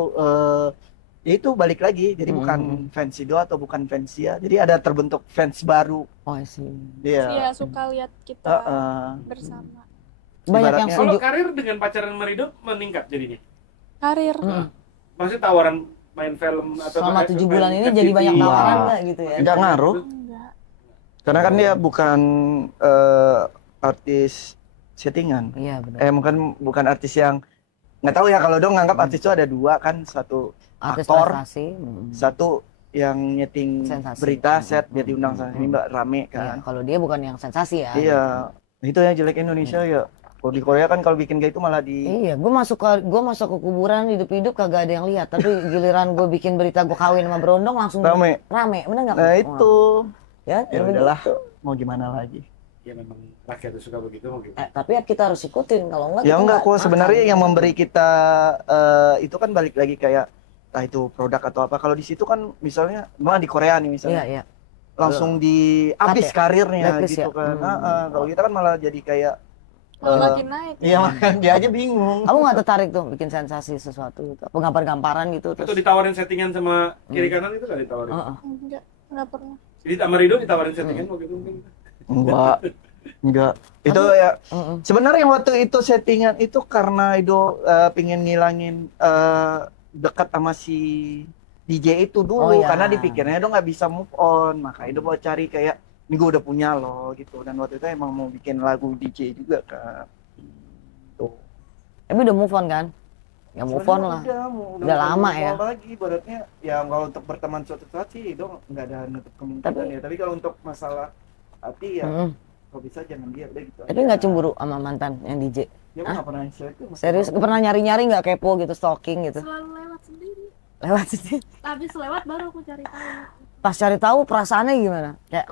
ya itu balik lagi. Jadi bukan fans Ido atau bukan fans dia. Jadi ada terbentuk fans baru. Oh sih. Iya Dia. suka lihat kita bersama. Banyak yang Ibaratnya- Kalau setuju. karir dengan pacaran sama Rido meningkat jadinya. Karir. Maksudnya tawaran main film atau Selama 7 bulan ini FTV. jadi banyak Iya. tawaran nggak gitu ya? Nggak ngaruh. Enggak. Karena kan dia bukan artis settingan. Iya benar. Bukan artis yang nggak tahu ya, kalau dong nganggap artis itu ada dua kan, satu Artis aktor, prestasi. satu yang nyeting Sensasi. berita set dia diundang sana sini mbak rame Iya, kan. kalau dia bukan yang sensasi ya. Iya, itu yang jelek Indonesia ya. Kalau di Korea kan kalau bikin kayak itu malah di Iya, gue masuk ke kuburan hidup-hidup kagak ada yang lihat, tapi giliran gue bikin berita gue kawin sama berondong langsung rame. bener nggak? Nah itu ya, ya begitu. udahlah, mau gimana lagi. Ya memang rakyat itu suka begitu mau gitu. Tapi ya kita harus ikutin, kalau enggak Ya kita enggak kok, makan. sebenarnya yang memberi kita itu kan balik lagi kayak entah itu produk atau apa. Kalau di situ kan misalnya malah di Korea nih Iya, misalnya iya. langsung di habis ya? karirnya Blacklist gitu ya? kan. Kalau kita kan malah jadi kayak Malah makin naik. iya makan dia aja bingung. Kamu nggak tertarik tuh bikin sensasi sesuatu gitu, gambar-gambaran gitu Atau terus? ditawarin settingan sama kiri kanan itu kan ditawarin. Heeh. Enggak pernah. Jadi sama Rido ditawarin settingan waktu itu mungkin. Enggak. Itu ya sebenarnya waktu itu settingan itu karena Ido pengen ngilangin dekat sama si DJ itu dulu, Oh, ya. karena dipikirnya Ido nggak bisa move on, maka Ido mau cari kayak ini gue udah punya loh gitu, dan waktu itu emang mau bikin lagu DJ juga kan. Tuh. Tapi udah move on kan? Ya move on lah. Udah lama move ya. on lagi, ibaratnya ya kalau untuk berteman suatu saat sih Ido nggak ada nutup kemungkinan ya, tapi kalau untuk masalah hati ya kalau bisa jangan dia udah gitu. Tapi nggak cemburu sama mantan yang DJ? Ya nggak pernah share itu. Serius? Pernah nyari-nyari nggak kepo gitu, stalking gitu? Selalu lewat sendiri. Lewat sih. Habis lewat baru aku cari tahu. Pas cari tahu perasaannya gimana? Kayak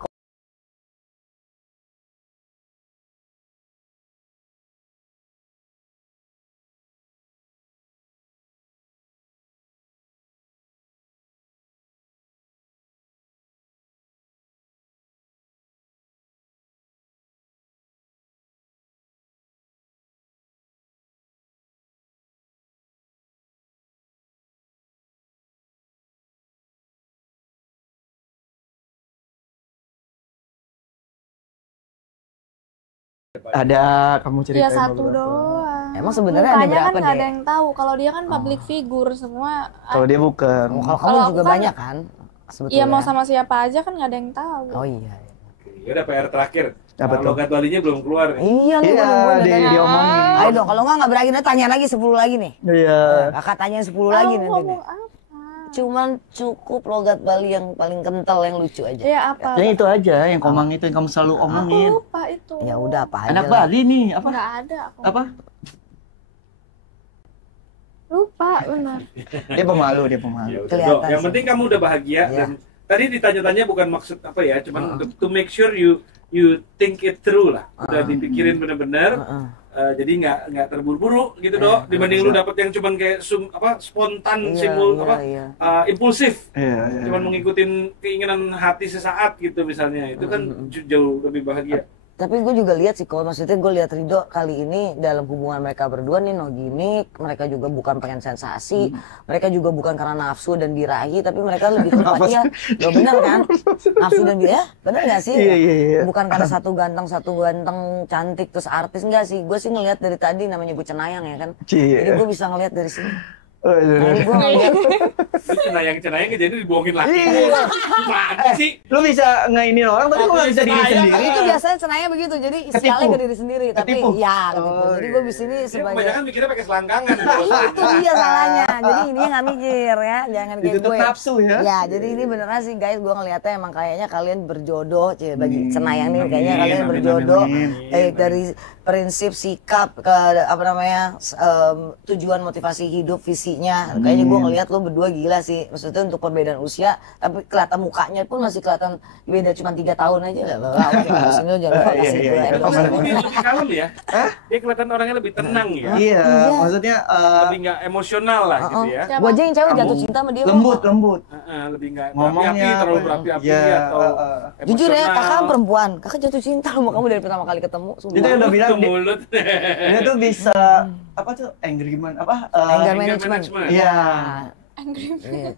Ada kamu ceritain Iya satu beberapa. doang. Emang sebenarnya ada Mukanya berapa kan nggak deh? ada yang tahu. Kalau dia kan public figure semua. Kalau dia bukan. kalau kamu Kalau aku juga kan- banyak kan? Sebetulnya. Iya mau sama siapa aja kan nggak ada yang tahu. Oh iya. Ya udah PR terakhir. Apa tuh? Logat Balinya belum keluar nih. Iya nih, Iya, gua nungguin dia dari- diomongin. Ayo dong, kalau nggak berakhir, tanya lagi 10 lagi nih. Iya. Kakak tanya 10 lagi nanti. ngomong nih. apa? Cuman cukup logat Bali yang paling kental yang lucu aja. Ya apa? Yang itu aja, yang komang itu yang kamu selalu Aku omongin. lupa itu. Ya udah apa aja. Anak lah. Bali nih, apa? Nggak ada aku. Apa? Lupa benar. Dia pemalu, dia pemalu. Ya udah, Kelihatan Dok. Yang sih. penting kamu udah bahagia Iya. dan tadi ditanya-tanya bukan maksud apa ya, cuman to make sure you think it through lah. Udah dipikirin bener-bener. jadi nggak terburu-buru gitu dong, dibanding lu dapet yang cuman kayak spontan, impulsif, cuman mengikutin keinginan hati sesaat gitu misalnya, itu kan jauh lebih bahagia. Tapi gue juga lihat sih, kalau maksudnya gue lihat Ridho kali ini dalam hubungan mereka berdua nih, no gimmick, mereka juga bukan pengen sensasi, mereka juga bukan karena nafsu dan birahi, tapi mereka lebih tepatnya, ya bener kan, nafsu dan birahi, bener nggak sih? Iya. Bukan karena satu ganteng cantik terus artis, enggak sih, gue sih ngelihat dari tadi namanya gue cenayang ya kan, jadi gue bisa ngelihat dari sini. Jadi gue ngeliat cenayang jadi dibohongin lagi. Gimana sih? Lu bisa ngainin orang tapi lu nggak bisa diri sendiri. itu biasanya cenayang begitu, jadi sialnya ke diri sendiri, tapi ya ketipu. Jadi gue di sini sebagai kebanyakan mikirnya pakai selangkangan. itu dia salahnya, jadi ini nggak mikir ya, jangan kayak Itu gue. nafsu ya. Ya, jadi ini beneran sih guys, gue ngeliatnya emang kayaknya kalian berjodoh, bagi cenayang nih kayaknya kalian berjodoh, dari prinsip, sikap, ke tujuan, motivasi hidup, visinya. Kayaknya gue ngeliat lo berdua gila sih, maksudnya untuk perbedaan usia, tapi kelihatan mukanya pun masih kelihatan beda cuma 3 tahun aja lah. Sini jangan lupa kasih gue endorse. Lebih kalem ya, dia kelihatan orangnya lebih tenang ya. Iya, maksudnya lebih nggak emosional lah gitu ya. Gue aja yang cewek jatuh cinta sama dia. lembut. Lebih nggak Ngomongnya terlalu berapi-api atau jujur ya, emosional. kakak perempuan, kakak jatuh cinta sama kamu dari pertama kali ketemu. Itu yang udah bilang Itu mulut. dia tuh bisa apa tuh angry man Anger management. Iya.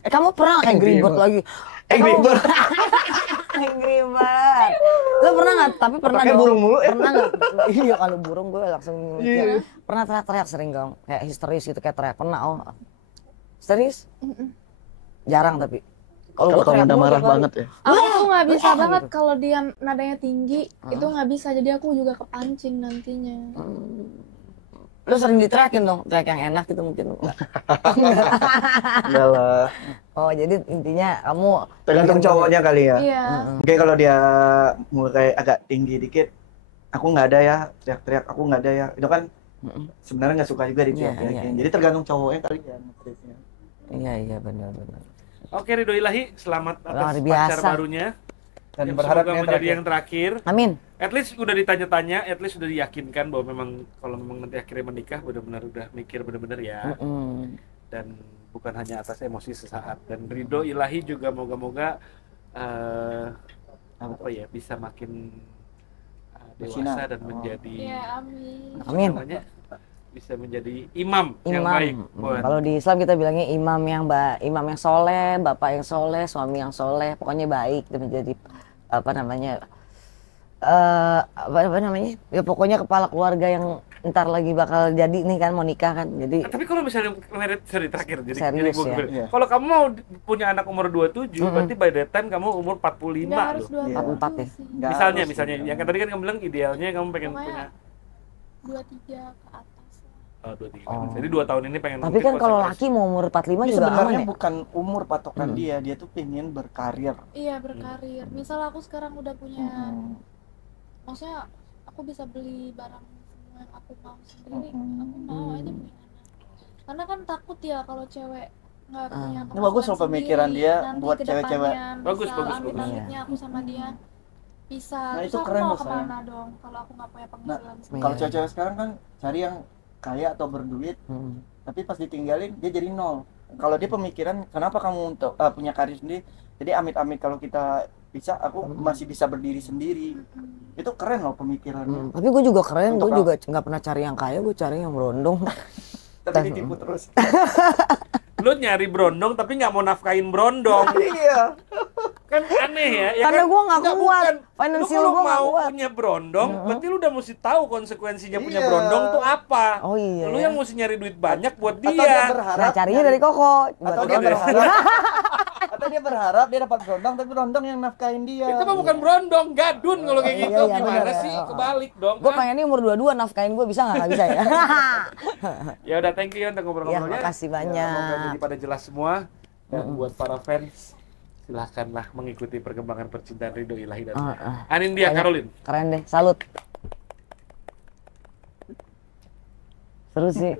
Kamu pernah angry bird lagi? Angry bird. Angry bird. Lo pernah nggak? Tapi pernah Pakai dong. burung mulu ya? Pernah nggak? Iya, kalau burung gue langsung mikir. Pernah teriak-teriak sering dong, kayak histeris gitu, kayak teriak. Pernah? Oh, serius? Jarang tapi. Kalau gue teriak udah mulu marah tiap hari. banget ya. Aku tuh nggak bisa Wah, banget gitu. kalau dia nadanya tinggi, itu nggak bisa. Jadi aku juga kepancing nantinya. Lo sering diteriakin dong, teriak yang enak gitu mungkin. Enggak lah. Oh, jadi intinya kamu Tergantung cowoknya kali ya. Iya. Mungkin kalau dia mulai agak tinggi dikit, aku nggak ada ya, teriak-teriak aku nggak ada ya. Itu kan sebenarnya nggak suka juga diteriak-teriakin. Jadi tergantung cowoknya kali ya. Iya benar. Oke, Ridho Ilahi, selamat Luar atas biasa. pacar barunya. Dan Yang berharap semoga menjadi yang terakhir. Amin. At least udah ditanya-tanya, at least udah diyakinkan bahwa memang kalau memang nanti akhirnya menikah benar-benar udah mikir benar-benar ya. Dan bukan hanya atas emosi sesaat. Dan Ridho Ilahi juga moga-moga bisa makin dewasa dan menjadi Iya, amin. Amin. bisa menjadi imam yang Imam. baik buat Kalau di Islam kita bilangnya imam yang soleh, bapak yang soleh, suami yang soleh, pokoknya baik dan menjadi apa namanya ya pokoknya kepala keluarga yang ntar lagi bakal jadi nih kan, mau nikah kan. Jadi tapi kalau misalnya terakhir jadi serius gua ya. kebel. Kalau kamu mau punya anak umur 27 berarti by that time kamu umur 45 Nggak harus loh. 44 ya. Misalnya yang tadi kan kamu bilang idealnya kamu pengen punya 23 ke atas. 23. Jadi 2 tahun ini pengen. Tapi kan kalau laki mau umur 45 juga aman sebenarnya ya. bukan umur patokan dia tuh pengen berkarir. Iya, berkarir. Misal aku sekarang udah punya, maksudnya aku bisa beli barang semua yang aku mau sendiri, aku mau aja punya anak. Karena kan takut ya kalau cewek nggak punya Ini bagus loh pemikiran sendiri, dia nanti buat kedepannya cewek-cewek. Bagus. Amit-amitnya aku sama dia bisa. Nah, Terus itu aku keren mau loh, kemana dong kalau aku nggak punya penghasilan sendiri. Kalau cewek-cewek sekarang kan cari yang kaya atau berduit, tapi pas ditinggalin dia jadi nol. Kalau dia pemikiran kenapa kamu untuk punya karir sendiri, jadi amit-amit kalau kita bisa, aku masih bisa berdiri sendiri. Itu keren loh pemikirannya. Tapi gue juga keren, gue Untuk juga nggak pernah cari yang kaya, gue cari yang berondong. Tapi ditipu terus. lu nyari brondong tapi nggak mau nafkain brondong. Iya. Kan aneh ya. Karena kan? gue nggak Nggak, kuat, bukan. finansial Lu gue kalau nggak mau kuat. punya brondong, berarti lu udah mesti tahu konsekuensinya punya Iya. brondong tuh apa. Oh iya. Lu yang mesti nyari duit banyak buat Atau dia dia. berharap Nah carinya dari Koko. atau dia berharap atau dia berharap dia dapat berondong tapi berondong yang nafkahin dia. Itu mah bukan brondong, gadun kalau kayak Iya, gitu. iya, Gimana bener, sih? ya. Kebalik dong. Gue Hah? pengennya umur 22 nafkain gue, bisa nggak? Nggak bisa ya. Ya udah, thank you ya untuk Iya, ngobrol-ngobrolnya. makasih Semoga banyak. jadi pada jelas semua. Dan buat para fans, silahkanlah mengikuti perkembangan percintaan Ridho Ilahi dan Anindya Caroline. Keren deh, salut. Seru sih.